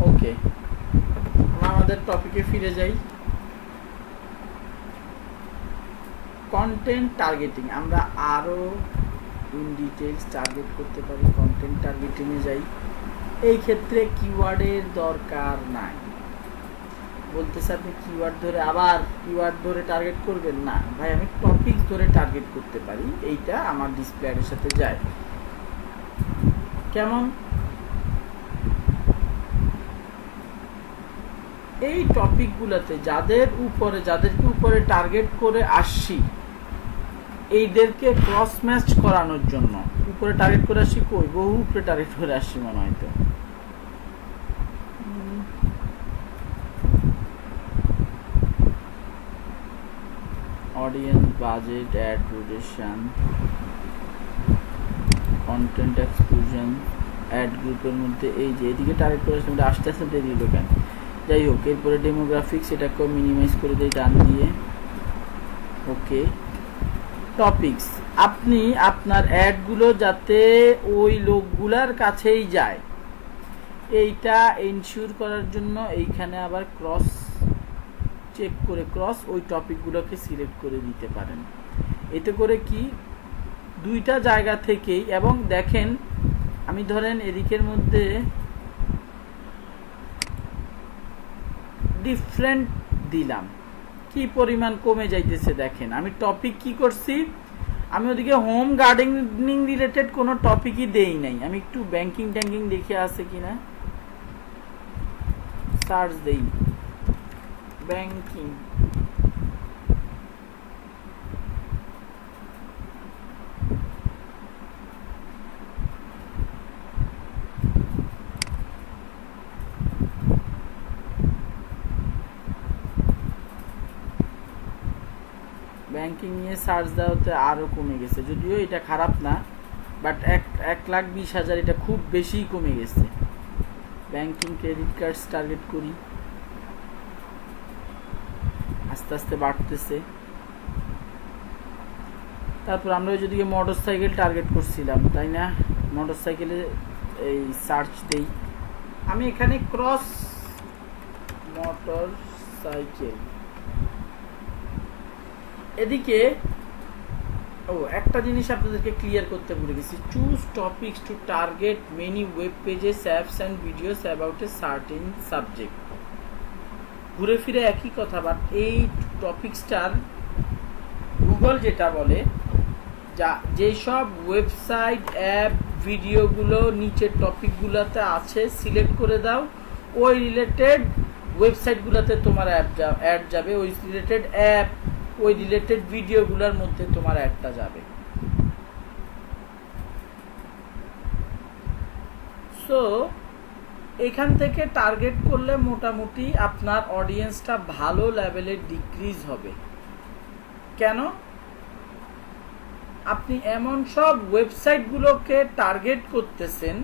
ওকে, আমাদের টপিকে ফিরে যাই। কন্টেন্ট টার্গেটিং আমরা আরো ইন ডিটেইলস টার্গেট করতে পারি। কন্টেন্ট টার্গেটিংয়ে যাই, এই ক্ষেত্রে কিওয়ার্ডের দরকার নাই। বলতেছে আপনি কিওয়ার্ড ধরে আবার কিওয়ার্ড ধরে টার্গেট করবেন না, ভাই আমি টপিক ধরে টার্গেট করতে পারি, এইটা আমার ডিসপ্লে এর সাথে যায়। কেমন? এই টপিকগুলোতে যাদেরকে উপরে টার্গেট করে আসছি, এইদেরকে ক্রস ম্যাচ করানোর জন্য উপরে টার্গেট করে আসছি, কই বহু উপরে টার্গেট করে আসছি মনে হয়। তো audience, budget, ad rotation, content exclusion, ad গ্রুপের মধ্যে এই যে এদিকে টার্গেট করে আসছে, আস্তে আস্তে দেরি হলো কেন? যাই হোক, এরপরে ডেমোগ্রাফিক্স, এটাকেও মিনিমাইজ করে দিই ডান দিয়ে। ওকে, টপিকস, আপনি আপনার অ্যাডগুলো যাতে ওই লোকগুলার কাছেই যায়, এইটা এনশিওর করার জন্য এইখানে আবার ক্রস চেক করে ওই টপিকগুলোকে সিলেক্ট করে দিতে পারেন। এতে করে কি দুইটা জায়গা থেকেই, এবং দেখেন আমি ধরেন এদিকের মধ্যে ডিফারেন্ট দিলাম, কি পরিমাণ কমে যাইতেছে দেখেন। আমি টপিক কি করছি, আমি ওদিকে হোম গার্ডেনিং রিলেটেড কোনো টপিকই দেই নাই, আমি একটু ব্যাংকিং ট্যাঙ্কিং দেখে আছে কিনা, সার্চ দেই ব্যাংকিং, ব্যাংকিং নিয়ে সার্চ দেওয়াতে আরও কমে গেছে, যদিও এটা খারাপ না, বাট 1,20,000 এটা খুব বেশি কমে গেছে। ব্যাংকিং ক্রেডিট কার্ডস টার্গেট করি, আস্তে আস্তে বাড়তেছে। তারপর আমরা যদি মোটর সাইকেল টার্গেট করছিলাম, তাই না? মোটর সাইকেলে এই সার্চ দেই আমি, এখানে ক্রস মোটর সাইকেল। এদিকে একটা জিনিস আপনাদেরকে ক্লিয়ার করতে ভুলে গেছি, choose topics to target many web pages, apps and videos about a certain subject. ঘুরে ফিরে একই কথা, বাট এই টপিকসটার গুগল যেটা বলে, যেসব ওয়েবসাইট, অ্যাপ, ভিডিওগুলো নিচের টপিকগুলোতে আছে সিলেক্ট করে দাও, ওই রিলেটেড ওয়েবসাইটগুলোতে তোমার অ্যাড যাবে, ওই রিলেটেড অ্যাপ, ওই রিলেটেড ভিডিওগুলোর মধ্যে তোমার অ্যাডটা যাবে। সো এখান থেকে টার্গেট করলে মোটামুটি আপনার অডিয়েন্সটা ভালো লেভেলে ডিক্রিজ হবে। কেন? আপনি এমন সব ওয়েবসাইটগুলোকে টার্গেট করতেছেন,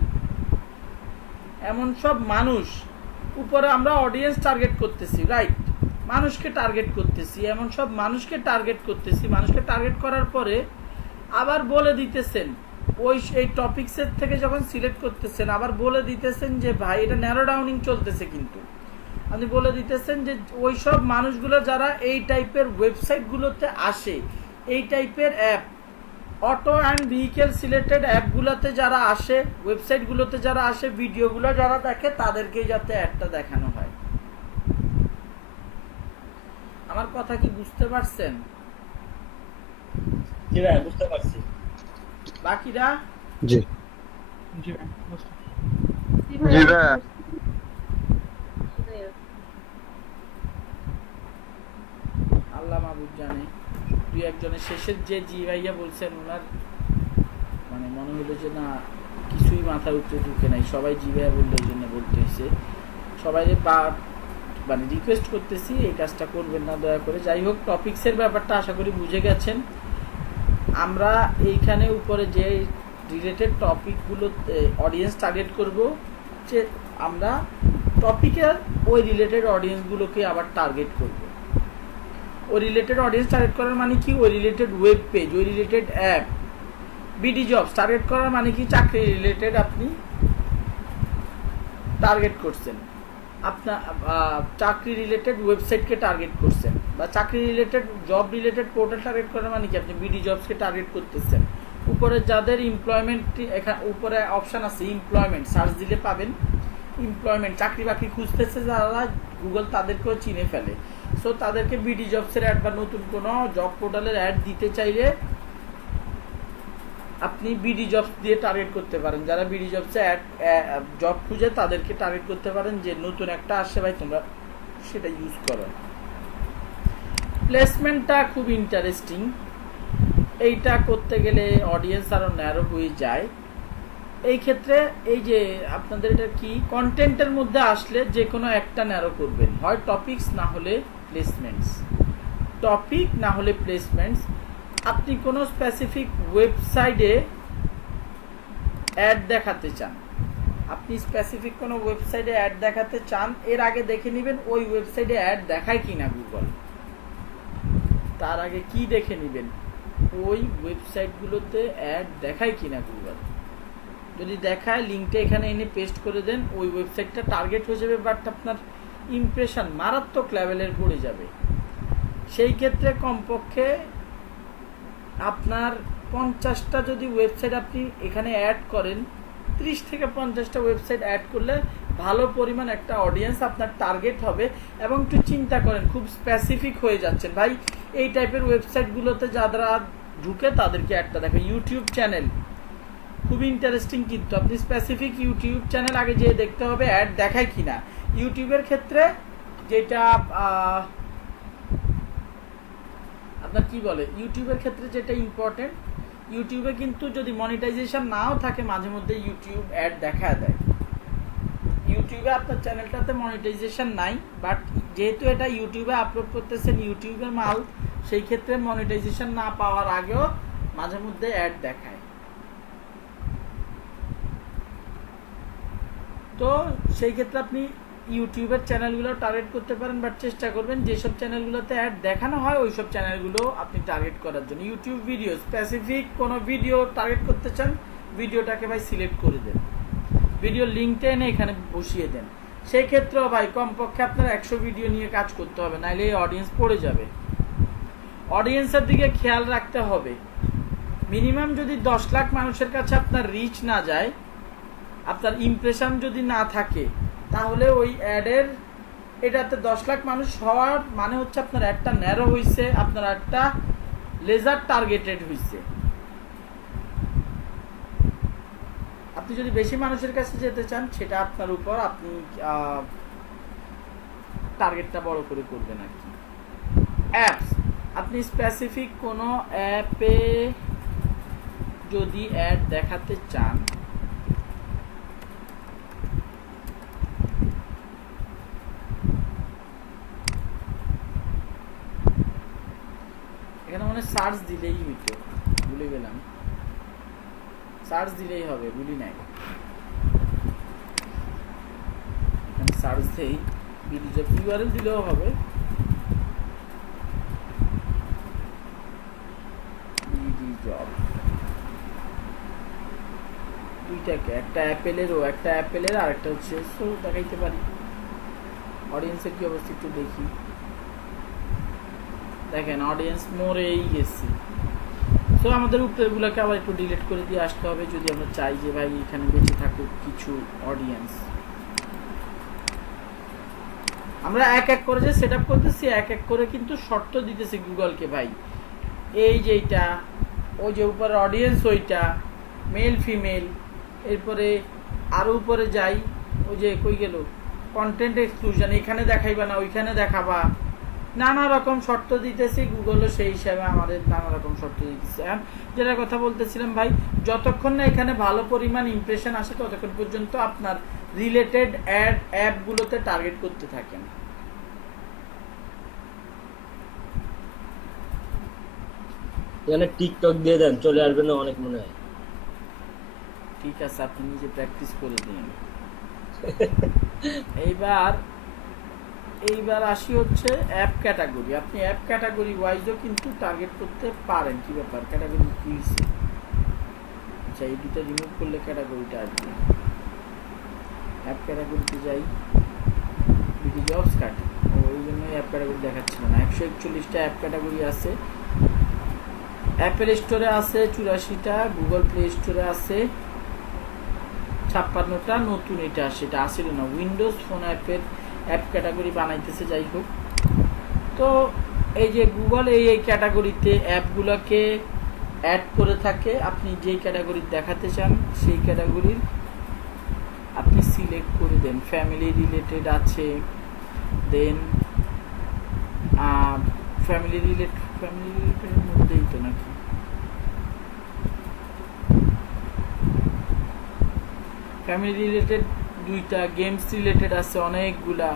এমন সব মানুষ, উপরে আমরা অডিয়েন্স টার্গেট করতেছি, রাইট, মানুষকে টার্গেট করতেছি, এমন সব মানুষকে টার্গেট করতেছি, মানুষকে টার্গেট করার পরে আবার বলে দিতেছেন, এই টপিকসের থেকে যখন সিলেক্ট করতেছেন আবার বলে দিতেছেন যে ভাই এটা ন্যারো ডাউনিং চলতেছে, কিন্তু আপনি বলে দিতেছেন যে ওই সব মানুষগুলো যারা এই টাইপের ওয়েবসাইটগুলোতে আসে, এই টাইপের app, auto and vehicle selected অ্যাপগুলোতে যারা আসে, ওয়েবসাইটগুলোতে যারা আসে, ভিডিওগুলো যারা দেখে, তাদেরকেই যাতে অ্যাডটা দেখানো হয়। আমার কথা কি বুঝতে পারছেন? জি ভাই, বুঝতে পারছি। বাকিরা? জি জি ভাই। আল্লাহ মাহবুব জানে। দুই একজনের শেষের যে জি ভাইয়া বলছেন, ওনার মানে মনে হলো যে না, কিছুই মাথার উত্তর ঢুকে নাই, সবাই জি ভাইয়া বললে এই জন্য বলতে হয়েছে। সবাই মানে রিকোয়েস্ট করতেছি এই কাজটা করবেন না দয়া করে। যাই হোক, টপিক্সের ব্যাপারটা আশা করি বুঝে গেছেন। আমরা এইখানে উপরে যে রিলেটেড টপিকগুলোতে অডিয়েন্স টার্গেট করব, যে আমরা টপিকের ওই রিলেটেড অডিয়েন্সগুলোকে আবার টার্গেট করব। ওই রিলেটেড অডিয়েন্স টার্গেট করার মানে কি? ওই রিলেটেড ওয়েব পেজ, ওই related app. BD jobs target করার মানে কি? চাকরি রিলেটেড আপনি টার্গেট করছেন, আপনার চাকরি রিলেটেড ওয়েবসাইটকে টার্গেট করছেন, বা চাকরি related job related portal target করার মানে কি? আপনি বিডি জবসকে টার্গেট করতেছেন। উপরে যাদের এমপ্লয়মেন্ট, এখানে উপরে অপশান আছে এমপ্লয়মেন্ট, সার্চ দিলে পাবেন এমপ্লয়মেন্ট, চাকরি বাকরি খুঁজতেছে যারা, গুগল তাদেরকেও চিনে ফেলে। সো তাদেরকে বিডি জবসের অ্যাড বা নতুন কোনো জব পোর্টালের অ্যাড দিতে চাইলে আপনি বিডি জবস দিয়ে টার্গেট করতে পারেন। যারা বিডি জবসে জব খুঁজে তাদেরকে টার্গেট করতে পারেন যে নতুন একটা আসছে ভাই, তোমরা সেটা ইউজ করো। প্লেসমেন্টটা খুব ইন্টারেস্টিং। এইটা করতে গেলে অডিয়েন্স আরও ন্যারো হয়ে যায়। এই ক্ষেত্রে এই যে আপনাদের এটা কি, কন্টেন্টের মধ্যে আসলে যে কোনো একটা ন্যারো করবেন, হয় টপিকস না হলে প্লেসমেন্টস, টপিক না হলে প্লেসমেন্টস। আপনি কোনো স্পেসিফিক ওয়েবসাইটে অ্যাড দেখাতে চান, আপনি স্পেসিফিক কোনো ওয়েবসাইটে অ্যাড দেখাতে চান, এর আগে দেখে নেবেন ওই ওয়েবসাইটে অ্যাড দেখায় কিনা গুগল। তার আগে কি দেখে নেবেন? ওই ওয়েবসাইটগুলোতে অ্যাড দেখায় কিনা গুগল। যদি দেখায়, লিঙ্কটা এখানে এনে পেস্ট করে দেন, ওই ওয়েবসাইটটা টার্গেট হয়ে যাবে, বাট আপনার ইমপ্রেশন মারাত্মক লেভেলের পড়ে যাবে। সেই ক্ষেত্রে কমপক্ষে আপনার 50টা যদি ওয়েবসাইট আপনি এখানে অ্যাড করেন, 30 থেকে 50টা ওয়েবসাইট অ্যাড করলে ভালো পরিমাণ একটা অডিয়েন্স আপনার টার্গেট হবে। এবং একটু চিন্তা করেন, খুব স্পেসিফিক হয়ে যাচ্ছেন ভাই, এই টাইপের ওয়েবসাইটগুলোতে যারা ঢুকে তাদেরকে একটা দেখে। ইউটিউব চ্যানেল খুব ইন্টারেস্টিং, কিন্তু আপনি স্পেসিফিক ইউটিউব চ্যানেল আগে যেয়ে দেখতে হবে অ্যাড দেখায় কিনা। ইউটিউবের ক্ষেত্রে যেটা আপনার কি বলে, ইউটিউবের ক্ষেত্রে যেটা ইম্পর্টেন্ট, ইউটিউবে কিন্তু যদি মনিটাইজেশন নাও থাকে মাঝে মধ্যে ইউটিউব অ্যাড দেখা দেয়। ইউটিউবে আপনার চ্যানেলটাতে মনিটাইজেশন নাই, বাট যেহেতু এটা ইউটিউবে আপলোড করতেছেন ইউটিউবের মাল, সেই ক্ষেত্রে মনিটাইজেশন না পাওয়ার আগেও মাঝে মধ্যে অ্যাড দেখায়। তো সেই ক্ষেত্রে আপনি ইউটিউবের চ্যানেলগুলো টার্গেট করতে পারেন, বাট চেষ্টা করবেন যেসব চ্যানেলগুলোতে অ্যাড দেখানো হয় ওই সব চ্যানেলগুলো আপনি টার্গেট করার জন্য। ইউটিউব ভিডিও স্পেসিফিক কোনো ভিডিও টার্গেট করতে চান, ভিডিওটাকে ভাই সিলেক্ট করে দেন, ভিডিও লিঙ্কটা এনে এখানে বসিয়ে দেন। সেই ক্ষেত্রেও ভাই কমপক্ষে আপনার 100 ভিডিও নিয়ে কাজ করতে হবে, নাইলে এই অডিয়েন্স পড়ে যাবে। অডিয়েন্সের দিকে খেয়াল রাখতে হবে, মিনিমাম যদি 10 লাখ মানুষের কাছে আপনার রিচ না যায়, আপনার ইমপ্রেশন যদি না থাকে, তাহলে ওই অ্যাডের এটাতে 10 লাখ মানুষ হওয়ার মানে হচ্ছে আপনার অ্যাডটা ন্যারো হয়েছে, আপনার একটা লেজার টার্গেটেড হয়েছে। আপনি যদি বেশি মানুষের কাছে যেতে চান সেটা আপনার উপর, আপনি টার্গেটটা বড় করে করবেন আর কি। অ্যাপস, আপনি স্পেসিফিক কোনো অ্যাপে যদি অ্যাড দেখাতে চান, এখানে মানে সার্চ দিলেই হইতো, ভুলে গেলাম, সার্চ দিলেই হবে, ভুলি নাই, এখানে সার্চ দেই, ভিডিও ইউআরএল দিলেও হবে, জব দুইটাকে, একটা অ্যাপেলেরও, একটা অ্যাপেলের আর একটা হচ্ছে, সো দেখাইতে পারি। অডিয়েন্সের কি অবস্থা একটু দেখি, দেখেন অডিয়েন্স মরেই গেছি। সো আমাদের উপরেগুলোকে আবার একটু ডিলিট করে দিয়ে আসতে হবে যদি আমরা চাই যে ভাই এখানে বেঁচে থাকুক কিছু অডিয়েন্স। আমরা এক এক করে যে সেট আপ করতেছি, এক এক করে কিন্তু শর্ত দিতেছি গুগলকে, ভাই এই যে এইটা, ওই যে উপরে অডিয়েন্স ওইটা, মেল ফিমেল, এরপরে আরো উপরে যাই, ওই যে কই গেল কন্টেন্ট এক্সক্লুশন, এখানে দেখাইবা না ওইখানে দেখাবা, নানা রকম শর্ত দিতেছি। গুগলও সেই হিসাবে আমাদের নানা রকম শর্ত দিতেছে। যেটা কথা বলতেছিলাম ভাই, যতক্ষণ না এখানে ভালো পরিমাণ ইমপ্রেশন আসে ততক্ষণ পর্যন্ত আপনার রিলেটেড অ্যাপগুলোতে টার্গেট করতে থাকেন। এখানে টিকটক দিয়ে দেন, চলে আসবে না অনেক মনে হয়। ঠিক আছে, আপনি নিজে প্র্যাকটিস করে দিন। এইবার আসি হচ্ছে অ্যাপ ক্যাটাগরি। আপনি অ্যাপ ক্যাটাগরি ওয়াইজও কিন্তু টার্গেট করতে পারেন। কি ব্যাপার, ক্যাটাগরি কি হচ্ছে? আচ্ছা, এই দুটো রিমুভ করলে ক্যাটাগরিটা আসবে। অ্যাপ ক্যাটাগরিতে যাই, ভিডিও জবস কাটি, ওই জন্যই অ্যাপ ক্যাটাগরি দেখাচ্ছিল না। 141টা অ্যাপ ক্যাটাগরি আছে। অ্যাপেল স্টোরে আছে 84টা, গুগল প্লে স্টোরে আছে 56টা, নতুন এটা সেটা আসলে না, উইন্ডোজ ফোন অ্যাপের অ্যাপ ক্যাটাগরি বানাইতেছে। যাই হোক, তো এই যে গুগল এই ক্যাটাগরিতে অ্যাপগুলোকে অ্যাড করে থাকে। আপনি যেই ক্যাটাগরি দেখাতে চান সেই ক্যাটাগরির আপনি সিলেক্ট করে দেন। ফ্যামিলি রিলেটেড আছে, দেন ফ্যামিলি রিলেটেড মধ্যেই তো নাকি ফ্যামিলি রিলেটেড দুইটা, গেমস রিলেটেড আছে অনেকগুলা।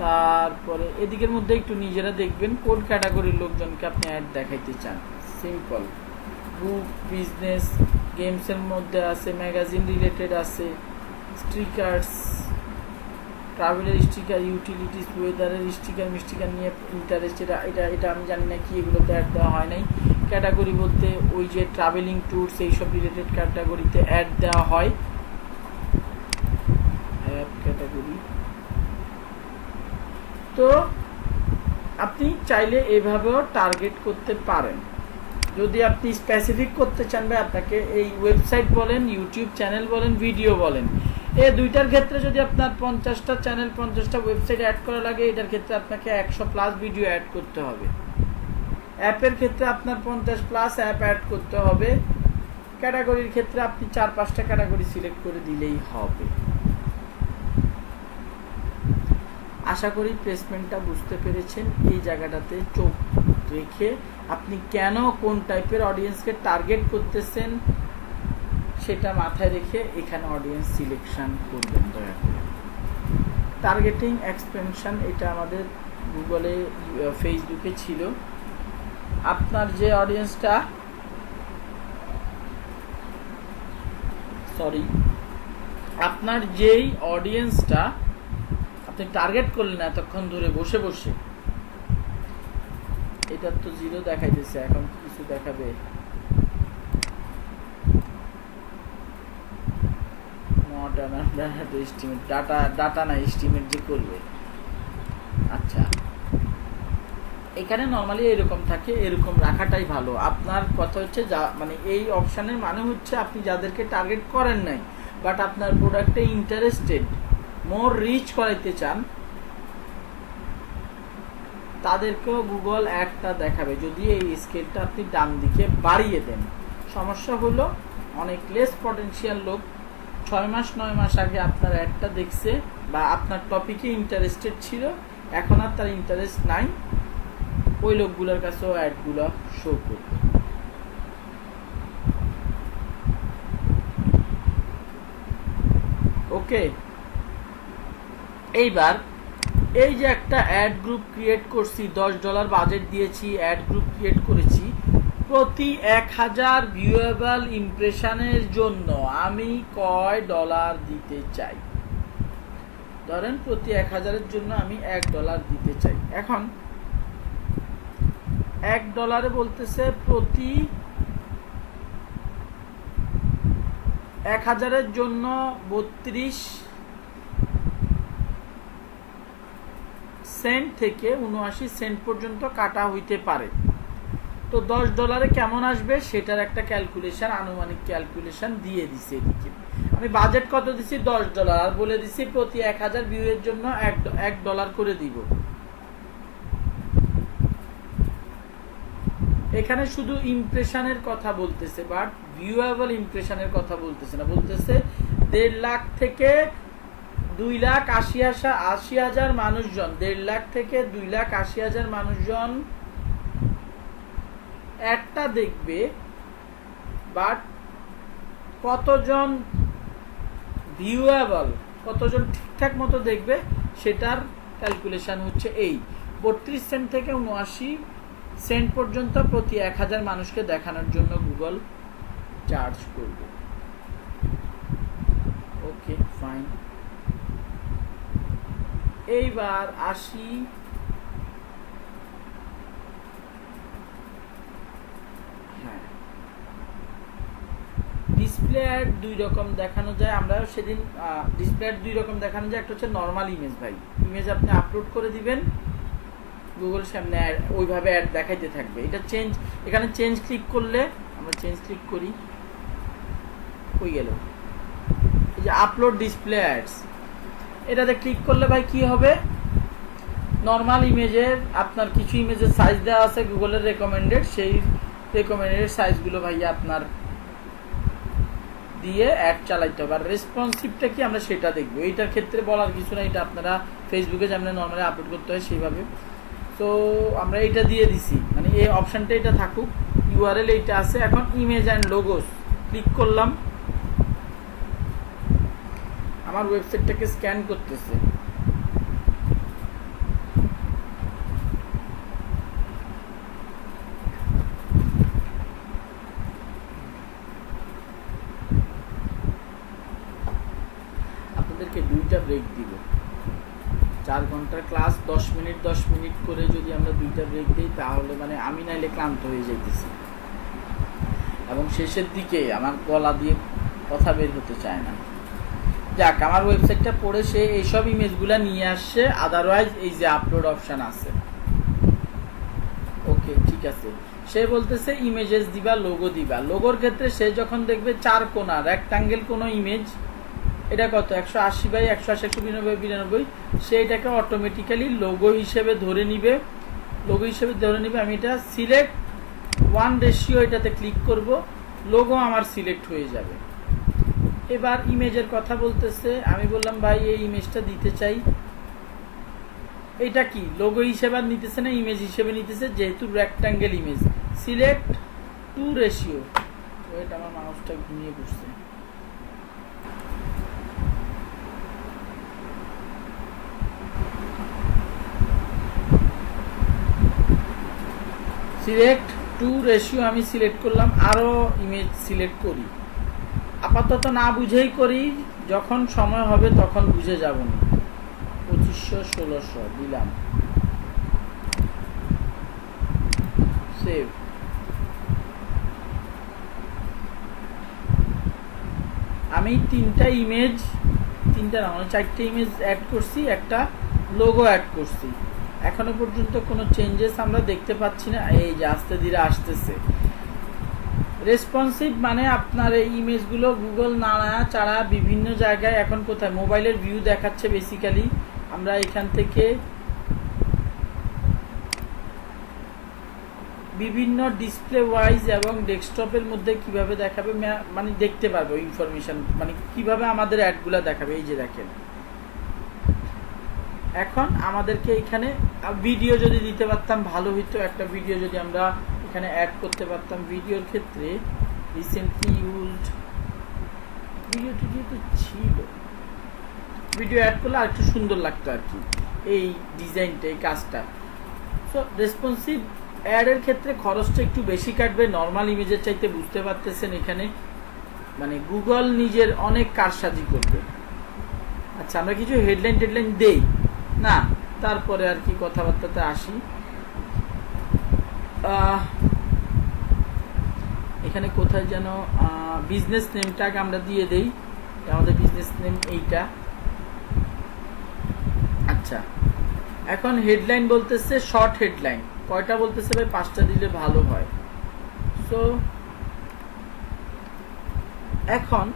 তারপরে এদিকের মধ্যে একটু নিজেরা দেখবেন কোন ক্যাটাগরির লোকজনকে আপনি অ্যাড দেখাইতে চান। সিম্পল, বুক, বিজনেস, গেমসের মধ্যে আছে, ম্যাগাজিন রিলেটেড আছে, স্টিকার্স, ট্রাভেলের স্টিকার, ইউটিলিটিস, ওয়েদারের স্টিকার, মিস্টিকার নিয়ে ইন্টারেস্ট, এটা আমি জানি না কি, এগুলোতে অ্যাড দেওয়া হয় নাই। ক্যাটাগরি বলতে ওই যে ট্রাভেলিং ট্যুরস এইসব রিলেটেড ক্যাটাগরিতে অ্যাড দেওয়া হয়। অ্যাপ ক্যাটাগরি তো আপনি চাইলে এভাবেও টার্গেট করতে পারেন। যদি আপনি স্পেসিফিক করতে চান ভাই, আপনাকে এই ওয়েবসাইট বলেন, ইউটিউব চ্যানেল বলেন, ভিডিও বলেন, এই দুইটার ক্ষেত্রে যদি আপনার 50টা চ্যানেল 50টা ওয়েবসাইট অ্যাড করা লাগে, এটার ক্ষেত্রে আপনাকে 100+ ভিডিও অ্যাড করতে হবে। অ্যাপের ক্ষেত্রে আপনার 50+ অ্যাপ অ্যাড করতে হবে। ক্যাটাগরির ক্ষেত্রে আপনি 4-5টা ক্যাটাগরি সিলেক্ট করে দিলেই হবে। আশা করি প্লেসমেন্টটা বুঝতে পেরেছেন। এই জায়গাটাতে চোখ রেখে আপনি কেন কোন টাইপের অডিয়েন্সকে টার্গেট করতেছেন সেটা মাথায় রেখে এখানে অডিয়েন্স সিলেকশন করবেন দয়া করে। টার্গেটিং এক্সপেনশন এটা আমাদের গুগলে ফেসবুকে ছিল। আপনার যে অডিয়েন্সটা আপনার যেই অডিয়েন্সটা আপনি টার্গেট করলেন এতক্ষণ ধরে বসে বসে, এটার তো 0 দেখাইতেছে, এখন কিছু দেখাবে। ডাটা না এস্টিমেট যে করবে। আচ্ছা, এখানে নরমালি এরকম থাকে, এরকম রাখাটাই ভালো। আপনার কথা হচ্ছে মানে এই অপশনের মানে হচ্ছে আপনি যাদেরকে টার্গেট করেন নাই বাট আপনার প্রোডাক্টে ইন্টারেস্টেড, মোর রিচ করাইতে চান, তাদেরকেও গুগল অ্যাডটা দেখাবে যদি এই স্কেলটা আপনি ডান দিকে বাড়িয়ে দেন। সমস্যা হলো অনেক লেস পটেনশিয়াল লোক 6 মাস 9 মাস আগে আপনার অ্যাডটা দেখছে বা আপনার টপিকে ইন্টারেস্টেড ছিল, এখন আর তার ইন্টারেস্ট নাই, ওই লোকগুলোর কাছেও অ্যাডগুলো শো করবে। ওকে, এইবার এই যে একটা অ্যাড গ্রুপ ক্রিয়েট করছি, $10 বাজেট দিয়েছি, অ্যাড গ্রুপ ক্রিয়েট করেছি, প্রতি 1000 ভিউয়েবল ইমপ্রেশনের জন্য আমি কয় ডলার দিতে চাই? ধরেন প্রতি 1000-এর জন্য আমি $1 দিতে চাই। এখন $1 বলতেছে প্রতি 1000-এর জন্য 32 সেন্ট থেকে 79 সেন্ট পর্যন্ত কাটা হইতে পারে। তো $10 কেমন আসবে সেটার একটা ক্যালকুলেশন, আনুমানিক ক্যালকুলেশন দিয়ে দিছি এদিকে। আমি বাজেট কত দিছি? $10, আর বলে দিছি প্রতি 1000 ভিউয়ের জন্য $1 করে দিব। এখানে শুধু ইমপ্রেশনের কথা বলতেছে, বাট ভিউয়েবল ইমপ্রেশনের কথা বলতেছে না। বলতেছে 1.5 লাখ থেকে 2,80,000 মানুষজন, 1.5 লাখ থেকে 2,80,000 মানুষজন একটা দেখবে, বাট কতজন ভিউয়েবল, কতজন ঠিকঠাক মতো দেখবে সেটার ক্যালকুলেশন হচ্ছে এই 32 সেন্ট থেকে 79 সেন্ট পর্যন্ত প্রতি 1000 মানুষকে দেখানোর জন্য গুগল চার্জ করবে। ওকে, ফাইন। এইবার আসি ডিসপ্লে অ্যাড 2 রকম দেখানো যায়। আমরা সেদিন ডিসপ্লে অ্যাড 2 রকম দেখানো যায়। একটা হচ্ছে নর্মাল ইমেজ, ভাই ইমেজ আপনি আপলোড করে দিবেন, গুগল সামনে ওইভাবে অ্যাড দেখাইতে থাকবে। এটা চেঞ্জ, এখানে চেঞ্জ ক্লিক করলে, আমরা চেঞ্জ ক্লিক করি, হয়ে গেল এই যে আপলোড ডিসপ্লে অ্যাডস, এটাতে ক্লিক করলে ভাই কি হবে, নর্মাল ইমেজের আপনার কিছু ইমেজের সাইজ দেওয়া আছে গুগলের রেকমেন্ডেড, সেই রেকমেন্ডেড সাইজগুলো ভাইয়া আপনার দিয়ে অ্যাড চালাইতে হবে। আর রেসপন্সিভটা কি আমরা সেটা দেখবো, এইটার ক্ষেত্রে বলার কিছু না, এটা আপনারা ফেসবুকে যেমন নর্মালি আপলোড করতে হয় সেইভাবে। তো আমরা এইটা দিয়ে দিছি, মানে এই অপশানটা এটা থাকুক, ইউআরএল এইটা আছে। এখন ইমেজ অ্যান্ড লোগোস ক্লিক করলাম, আমার ওয়েবসাইটটাকে স্ক্যান করতেছে। আপনাদেরকে 2টা ব্রেক দিব, 4 ঘন্টার ক্লাস 10 মিনিট 10 মিনিট করে যদি আমরা 2টা ব্রেক দিই তাহলে মানে আমি নাইলে ক্লান্ত হয়ে যাইতেছি, এবং শেষের দিকে আমার গলা দিয়ে কথা বের হতে চায় না। যাক, আমার ওয়েবসাইটটা পড়ে সে এইসব ইমেজগুলো নিয়ে আসছে, আদারওয়াইজ এই যে আপলোড অপশান আছে। ওকে, ঠিক আছে। সে বলতেছে ইমেজেস দিবা, লোগো দিবা। লোগোর ক্ষেত্রে সে যখন দেখবে 4 কোণা রেক্টাঙ্গেল কোনো ইমেজ, এটা কত 180 বাই 180 192 92, সে এটাকে অটোমেটিক্যালি লোগো হিসেবে ধরে নিবে। লোগো হিসেবে ধরে নিবে, আমি এটা সিলেক্ট 1:, এটাতে ক্লিক করব, লোগো আমার সিলেক্ট হয়ে যাবে। এবার ইমেজের কথা বলতেছে, আমি বললাম ভাই এই ইমেজটা দিতে চাই, এটা কি লোগো হিসেবে আর নিতেছে না, ইমেজ হিসেবে নিতেছে, যেহেতু rectangle image. Select to ratio. Wait, আমার মাউসটা ঘুমিয়ে পড়ছে। সিলেক্ট টু রেশিও আমি সিলেক্ট করলাম, আরো ইমেজ সিলেক্ট করি। আপাতত না বুঝেই করি, যখন সময় হবে তখন বুঝে যাব না। 2500 দিলাম, সেভ। আমি তিনটা চারটে ইমেজ অ্যাড করছি, একটা লোগো অ্যাড করছি। এখনো পর্যন্ত কোনো চেঞ্জেস আমরা দেখতে পাচ্ছি না। এই যে আস্তে ধীরে আসতেছে। রেসপন্সিভ মানে আপনার এই ইমেজগুলো গুগল নাড়াচাড়া বিভিন্ন জায়গায়, এখন কোথায় মোবাইলের ভিউ দেখাচ্ছে বেসিক্যালি। আমরা এখান থেকে বিভিন্ন ডিসপ্লে ওয়াইজ এবং ডেস্কটপের মধ্যে কিভাবে দেখাবে মানে দেখতে পারবো ইনফরমেশন, মানে কিভাবে আমাদের অ্যাডগুলো দেখাবে। এই যে দেখেন, এখন আমাদেরকে এখানে ভিডিও যদি দিতে পারতাম ভালো হইতো। একটা ভিডিও যদি আমরা এখানে অ্যাড করতে পারতাম। ভিডিওর ক্ষেত্রে রিসেন্টলি ইউজড ভিডিও টিডিও তো ছিল, ভিডিও অ্যাড করলে আর একটু সুন্দর লাগতো আর কি এই ডিজাইনটা, এই কাজটা। সো রেসপন্সিভ অ্যাডের ক্ষেত্রে খরচটা একটু বেশি কাটবে নর্মাল ইমেজের চাইতে, বুঝতে পারতেছেন। এখানে মানে গুগল নিজের অনেক কারসাজি করবে। আচ্ছা, আমরা কিছু হেডলাইন দেই না, তারপরে আর কি কথাবার্তাতে আসি। এখানে কোথায় যেন বিজনেস নেমটাকে আমরা দিয়ে দেই, আমাদের বিজনেস নেম এইটা। আচ্ছা, এখন হেডলাইন বলতেছে শর্ট হেডলাইন, কয়টা বলতেছে ভাই? 5টা দিলে ভালো হয়। সো এখন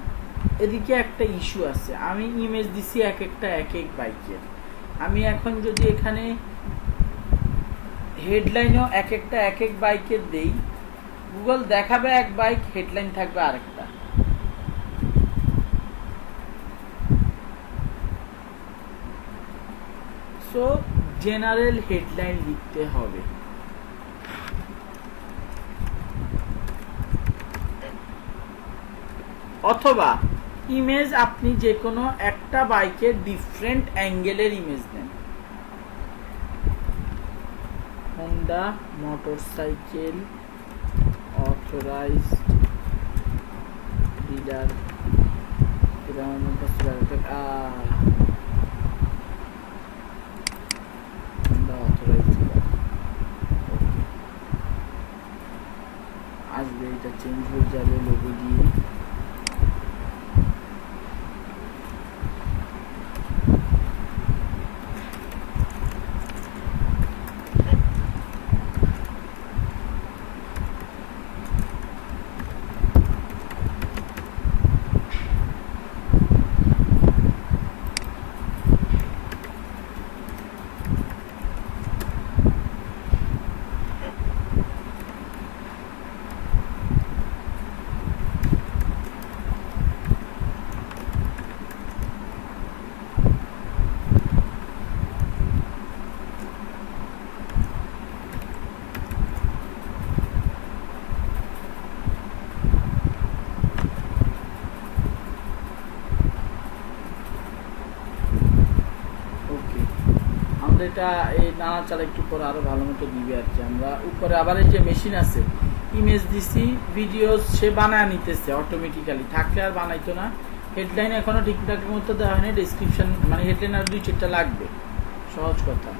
এদিকে একটা ইস্যু আছে, আমি ইমেজ দিছি এক এক বাইকের। আমি এখন যদি এখানে হেডলাইনও এক এক বাইকের দেই, গুগল দেখাবে এক বাইক, হেডলাইন থাকবে আরেকটা। সো জেনারেল হেডলাইন লিখতে হবে। অথবা ইমেজ আপনি যে কোনো একটা বাইকের ডিফারেন্ট অ্যাঙ্গেলের ইমেজ নেন। হোন্ডা মোটরসাইকেল অথরাইজড ডিলার, আসবে, এটা চেঞ্জ হয়ে যাবে লোগো দিয়ে। এটা এই নাড়াচাড়া একটু পরে আরো ভালো মতো দিবে আর কি। আমরা উপরে আবার এই যে মেশিন আছে, ইমেজ দিছি, ভিডিও সে বানায় নিতেছে অটোমেটিক্যালি, থাকলে আর বানাইতো না। হেডলাইন এখনো ঠিকঠাক মতো দেওয়া হয়নি, ডেসক্রিপশন মানে হেডলাইন আর 2-4টা লাগবে, সহজ কথা।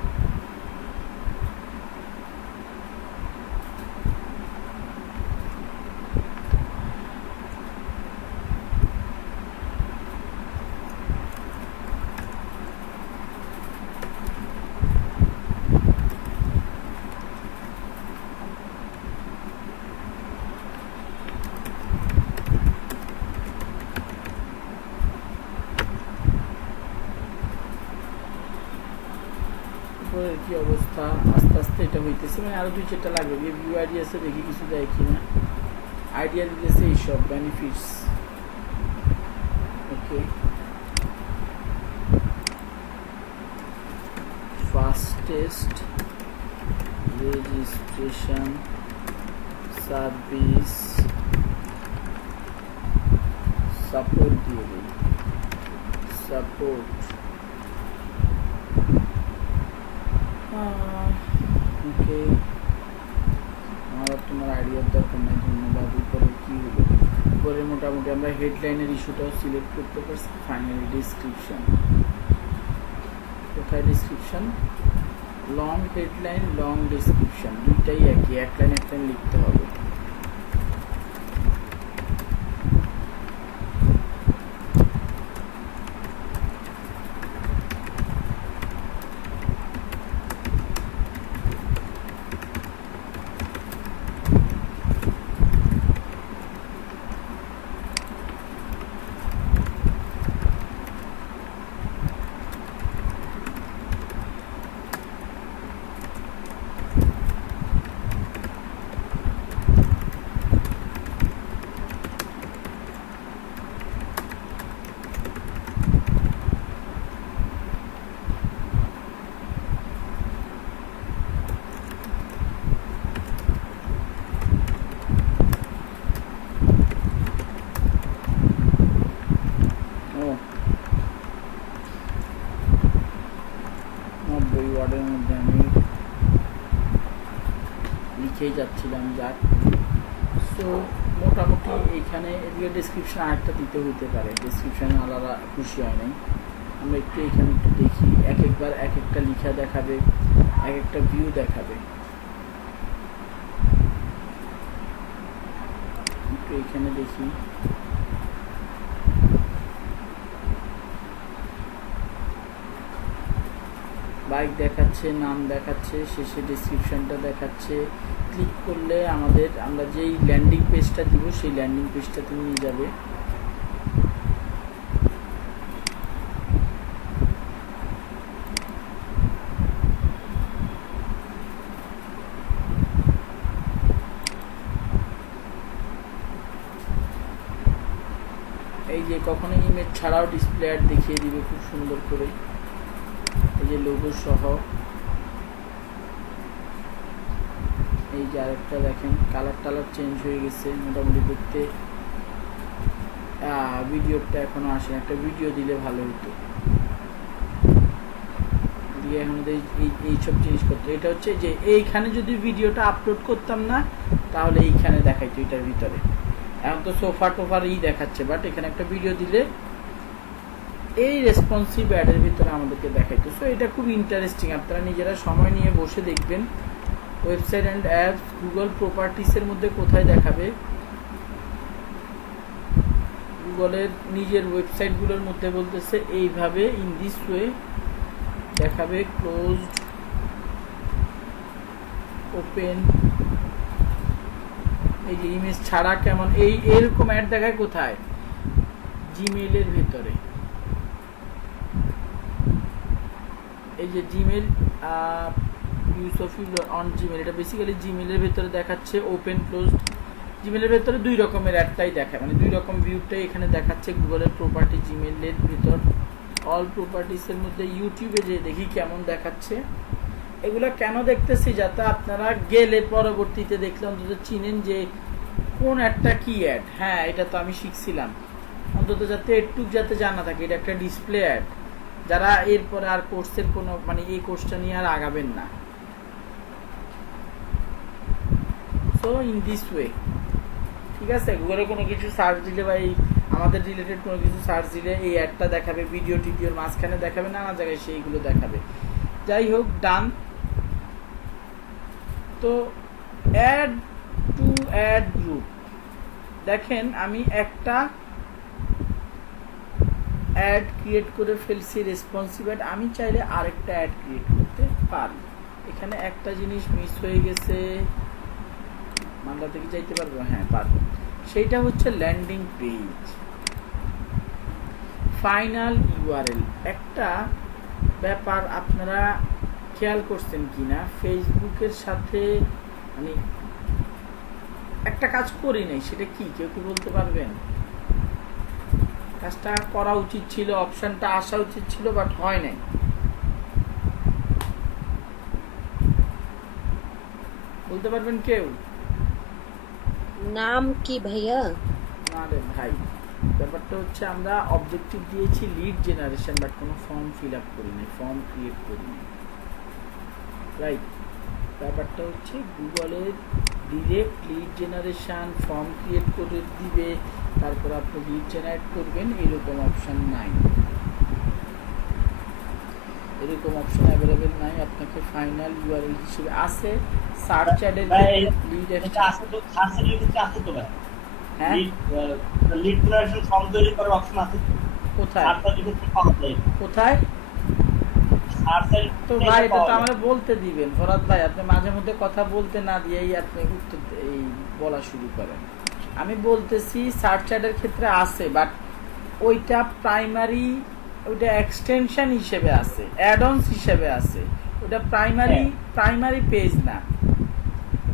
কি অবস্থা, আস্তে আস্তে এটা হইতেছে, মানে আরো 2-4টা লাগবে। ভিউ আইডিয়া আছে, দেখি কিছু দেয় কিনা। আইডিয়া দিতেছে এইসব benefits. Okay, fast test registration service support দিয়ে দিই, সাপোর্ট ওকে। আমার তোমার আইডিয়ার দরকার নেই, ধন্যবাদ। উপরে কি হলো, উপরে মোটামুটি আমরা হেডলাইনের ইস্যুটাও সিলেক্ট করতে পারছি। ফাইনালি ডিসক্রিপশন, কোথায় description? Long headline, long description, দুইটাই একই, এক লাইন এক লাইন লিখতে হবে। ওয়ার্ডের মধ্যে আমি লিখেই যাচ্ছিলাম, যাক। সো মোটামুটি এইখানে এদিকে ডিসক্রিপশন আরেকটা দিতে হইতে পারে, ডিসক্রিপশানে আলাদা খুশি হয় নাই। আমরা একটু এখানে একটু দেখি, এক একবার এক একটা লিখা দেখাবে, এক একটা ভিউ দেখাবে। একটু এখানে দেখি, বাইক দেখাচ্ছে, নাম দেখাচ্ছে, শেষে ডেসক্রিপশনটা দেখাচ্ছে। ক্লিক করলে আমরা যেই ল্যান্ডিং পেজটা দিব সেই ল্যান্ডিং পেজটাতে নিয়ে যাবে। এই যে কখনো ইমেজ ছাড়াও ডিসপ্লে অ্যাড দেখিয়ে দিবে খুব সুন্দর করে, এই যে লোগো সহ। এই যে আরেকটা দেখেন, কালার টালার চেঞ্জ হয়ে গেছে মোটামুটি দেখতে। ভিডিওটা এখনো আসে, একটা ভিডিও দিলে ভালো হতো। দিয়ে এখন এইসব জিনিসপত্র, এটা হচ্ছে যে এইখানে যদি ভিডিওটা আপলোড করতাম না তাহলে এইখানে দেখাইতো এটার ভিতরে। এখন তো সোফা টোফার দেখাচ্ছে, বাট এখানে একটা ভিডিও দিলে এই রেসপন্সিভ অ্যাডের ভিতরে আমাদেরকে দেখাইতো। সো এটা খুব ইন্টারেস্টিং, আপনারা নিজেরা সময় নিয়ে বসে দেখবেন। ওয়েবসাইট অ্যান্ড অ্যাপস, গুগল প্রপার্টিসের মধ্যে কোথায় দেখাবে, গুগলের নিজের ওয়েবসাইটগুলোর মধ্যে বলতেছে এইভাবে ইন দিস ওয়ে দেখাবে, ক্লোজড, ওপেন। এই যে ইমেজ ছাড়া কেমন, এরকম অ্যাড দেখায় কোথায়, জিমেইলের ভেতরে। এই যে Gmail use of on Gmail, এটা বেসিক্যালি জিমেইলের ভেতরে দেখাচ্ছে, ওপেন ক্লোজড। জিমেইলের ভেতরে দুই রকমের অ্যাডটাই দেখায়, মানে দুই রকম ভিউটাই এখানে দেখাচ্ছে গুগলের প্রপার্টি জিমেইলের ভিতর। অল প্রপার্টিসের মধ্যে ইউটিউবে যে দেখি কেমন দেখাচ্ছে। এগুলো কেন দেখতেছি, যাতে আপনারা গেলে পরবর্তীতে দেখলে অন্তত চিনেন যে কোন অ্যাডটা কি অ্যাড। হ্যাঁ, এটা তো আমি শিখছিলাম, অন্তত যাতে একটুক যাতে জানা থাকে এটা একটা ডিসপ্লে অ্যাড। যারা এরপরে আর কোর্সের কোনো মানে এই কোর্সটা নিয়ে আর আগাবেন না। সো ইন দিস ওয়ে, ঠিক আছে। গুগলে কোনো কিছু সার্চ দিলে বা এই আমাদের রিলেটেড কোনো কিছু সার্চ দিলে এই অ্যাডটা দেখাবে, ভিডিও টিডিওর মাঝখানে দেখাবে, নানা জায়গায় সেইগুলো দেখাবে। যাই হোক, ডান। তো অ্যাড টু অ্যাড গ্রুপ, দেখেন আমি একটা অ্যাড ক্রিয়েট করে ফেলছি, রেসপন্সিভ অ্যাড। আমি চাইলে আরেকটা অ্যাড ক্রিয়েট করতে পারি। এখানে একটা জিনিস মিস হয়ে গেছে, মানলা থেকে যাইতে পারবো, হ্যাঁ পারবো। সেইটা হচ্ছে ল্যান্ডিং পেজ, ফাইনাল ইউআরএল। একটা ব্যাপার আপনারা খেয়াল করছেন কিনা, ফেসবুকের সাথে মানে একটা কাজ করি নাই, সেটা কি কেউ কি বলতে পারবেন? কাজটা করা উচিত ছিল, অপশনটা আসা উচিত ছিল, বাট হয় নাই। বলতে পারবেন কেউ? নাম কি ভাইয়া? না রে ভাই, ব্যাপারটা হচ্ছে আমরা অবজেক্টিভ দিয়েছি লিড জেনারেশন, বাট কোনো ফর্ম ফিল আপ করিনি, ফর্ম ক্রিয়েট করিনি, রাইট? ব্যাপারটা হচ্ছে গুগলের direct lead generation form create করে দিবে, তারপর আপনি লিড জেনারেট করবেন, এরকম অপশন নাই, এরকম অপশন অ্যাভেলেবেল নাই। আপনাকে ফাইনাল ইউআরএল হিসেবে আছে সার্চ অ্যাডের লিড এটা আছে তো, সার্চের ক্ষেত্রে আছে তো ভাই। হ্যাঁ, লিড জেনারেশন ফর্ম তৈরি করার অপশন আছে তো। কোথায় সার্চের ক্ষেত্রে পাওয়া যায়। কোথায়? সার্চের তো ভাই এটা তো আমরা বলতে দিবেন ফরাদ ভাই, আপনি মাঝে মধ্যে কথা বলতে না দিয়েই আপনি উত্তর এই বলা শুরু করেন। আমি বলতেছি সার্চ অ্যাডের ক্ষেত্রে আছে, বাট ওইটা প্রাইমারি, ওইটা এক্সটেনশন হিসেবে আছে, অ্যাড-অনস হিসেবে আছে, ওটা প্রাইমারি পেজ না।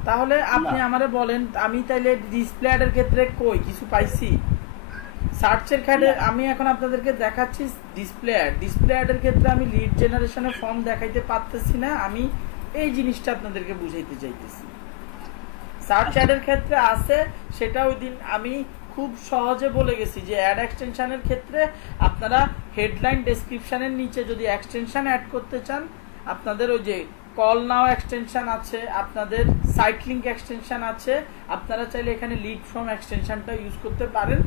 তাহলে আপনি আমারে বলেন, আমি তাইলে ডিসপ্লে অ্যাডের ক্ষেত্রে কই কিছু পাইছি? সার্চের ক্ষেত্রে আমি এখন আপনাদেরকে দেখাচ্ছি ডিসপ্লে অ্যাডের ক্ষেত্রে আমি লিড জেনারেশনের ফর্ম দেখাইতে পারতেছি না, আমি এই জিনিসটা আপনাদেরকে বুঝাইতে চাইতেছি। সার্চ অ্যাডের ক্ষেত্রে আছে, সেটা ওই দিন আমি খুব সহজে বলে গেছি যে অ্যাড এক্সটেনশনের ক্ষেত্রে আপনারা হেডলাইন ডেসক্রিপশনের নিচে যদি এক্সটেনশন অ্যাড করতে চান, আপনাদের ওই যে কল নাও এক্সটেনশন আছে, আপনাদের সাইট লিঙ্ক এক্সটেনশন আছে, আপনারা চাইলে এখানে লিড ফর্ম এক্সটেনশনটা ইউজ করতে পারেন।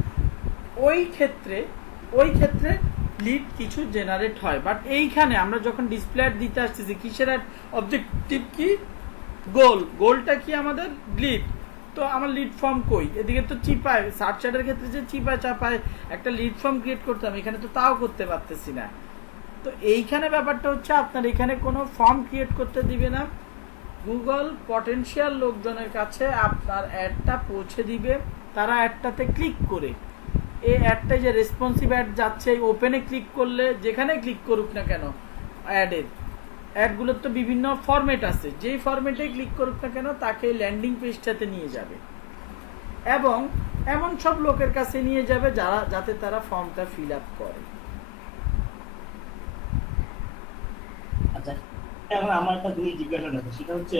ওই ক্ষেত্রে লিড কিছু জেনারেট হয়, বাট এইখানে আমরা যখন ডিসপ্লে অ্যাড দিতে আসতেছি, কিসের অ্যাড? অবজেক্টিভ কি? গোলটা কি আমাদের? লিড। তো আমার লিড ফর্ম কই? এদিকে তো চিপায়, সার্চ অ্যাডের ক্ষেত্রে যে চিপায় চাপায় একটা লিড ফর্ম ক্রিয়েট করতাম, এখানে তো তাও করতে পারতেছি না। তো এইখানে ব্যাপারটা হচ্ছে আপনার এখানে কোনো ফর্ম ক্রিয়েট করতে দিবে না, গুগল পটেনশিয়াল লোকজনের কাছে আপনার অ্যাডটা পৌঁছে দিবে, তারা অ্যাডটাতে ক্লিক করে, এই অ্যাডটা যে রেসপন্সিভ অ্যাড যাচ্ছে, ওপেনে ক্লিক করলে যেখানে ক্লিক করুক না কেন, অ্যাডগুলোর তো বিভিন্ন ফরম্যাট আছে, যেই ফরম্যাটে ক্লিক করুক না কেন তাকে ল্যান্ডিং পেজটাতে নিয়ে যাবে, এবং এমন সব লোকের কাছে নিয়ে যাবে যাতে তারা ফর্মটা ফিল আপ করে। আচ্ছা, এখন আমার একটা জিনিস জিজ্ঞাসা আছে, সেটা হচ্ছে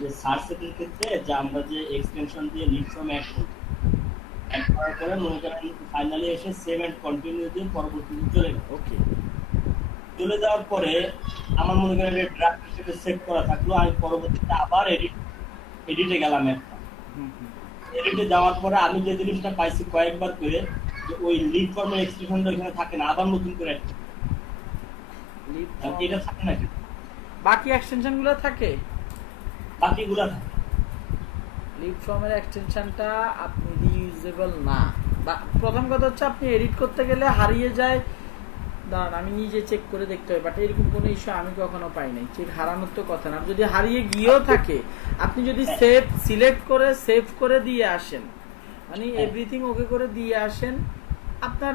যে সার্চের ক্ষেত্রে যে আমরা যে এক্সটেনশন দিয়ে লিড ফর্ম অ্যাড করার পরে মনে করেন ফাইনালি এসে সেভ এন্ড কন্টিনিউ দিয়ে পরবর্তীতে চলে গেল। ওকে, চলে যাওয়ার পরে আমার মনে করেন ড্রাফট হিসেবে সেভ করা থাকলো, আমি পরবর্তীতে আবার এডিটে গেলাম, একটা এডিটে যাওয়ার পরে আমি যে জিনিসটা পাইছি কয়েকবার করে, যে ওই লিড ফর্মের এক্সটেনশনটা এখানে থাকে না, আবার নতুন করে এটা থাকে নাকি? বাকি এক্সটেনশন গুলো থাকে, বাকিগুলা থাকে। লিড ফর্মের এক্সটেনশনটা আপনি রিইউজেবল না। প্রথম কথা হচ্ছে আপনি এডিট করতে গেলে হারিয়ে যায়, দাঁড়ান আমি নিজে চেক করে দেখতে হয়, বাট এরকম কোনো ইস্যু আমি কখনো পাই নাই। চেক হারানোর তো কথা না, যদি হারিয়ে গিয়েও থাকে আপনি যদি সিলেক্ট করে সেভ করে দিয়ে আসেন, মানে এভরিথিং ওকে করে দিয়ে আসেন, আপনার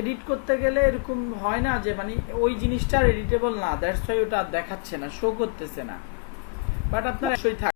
এডিট করতে গেলে এরকম হয় না যে মানে ওই জিনিসটা এডিটেবল না, দ্যাটস ওয়াই ওটা দেখাচ্ছে না, শো করতেছে না, বাট আপনার অবশ্যই থাকে।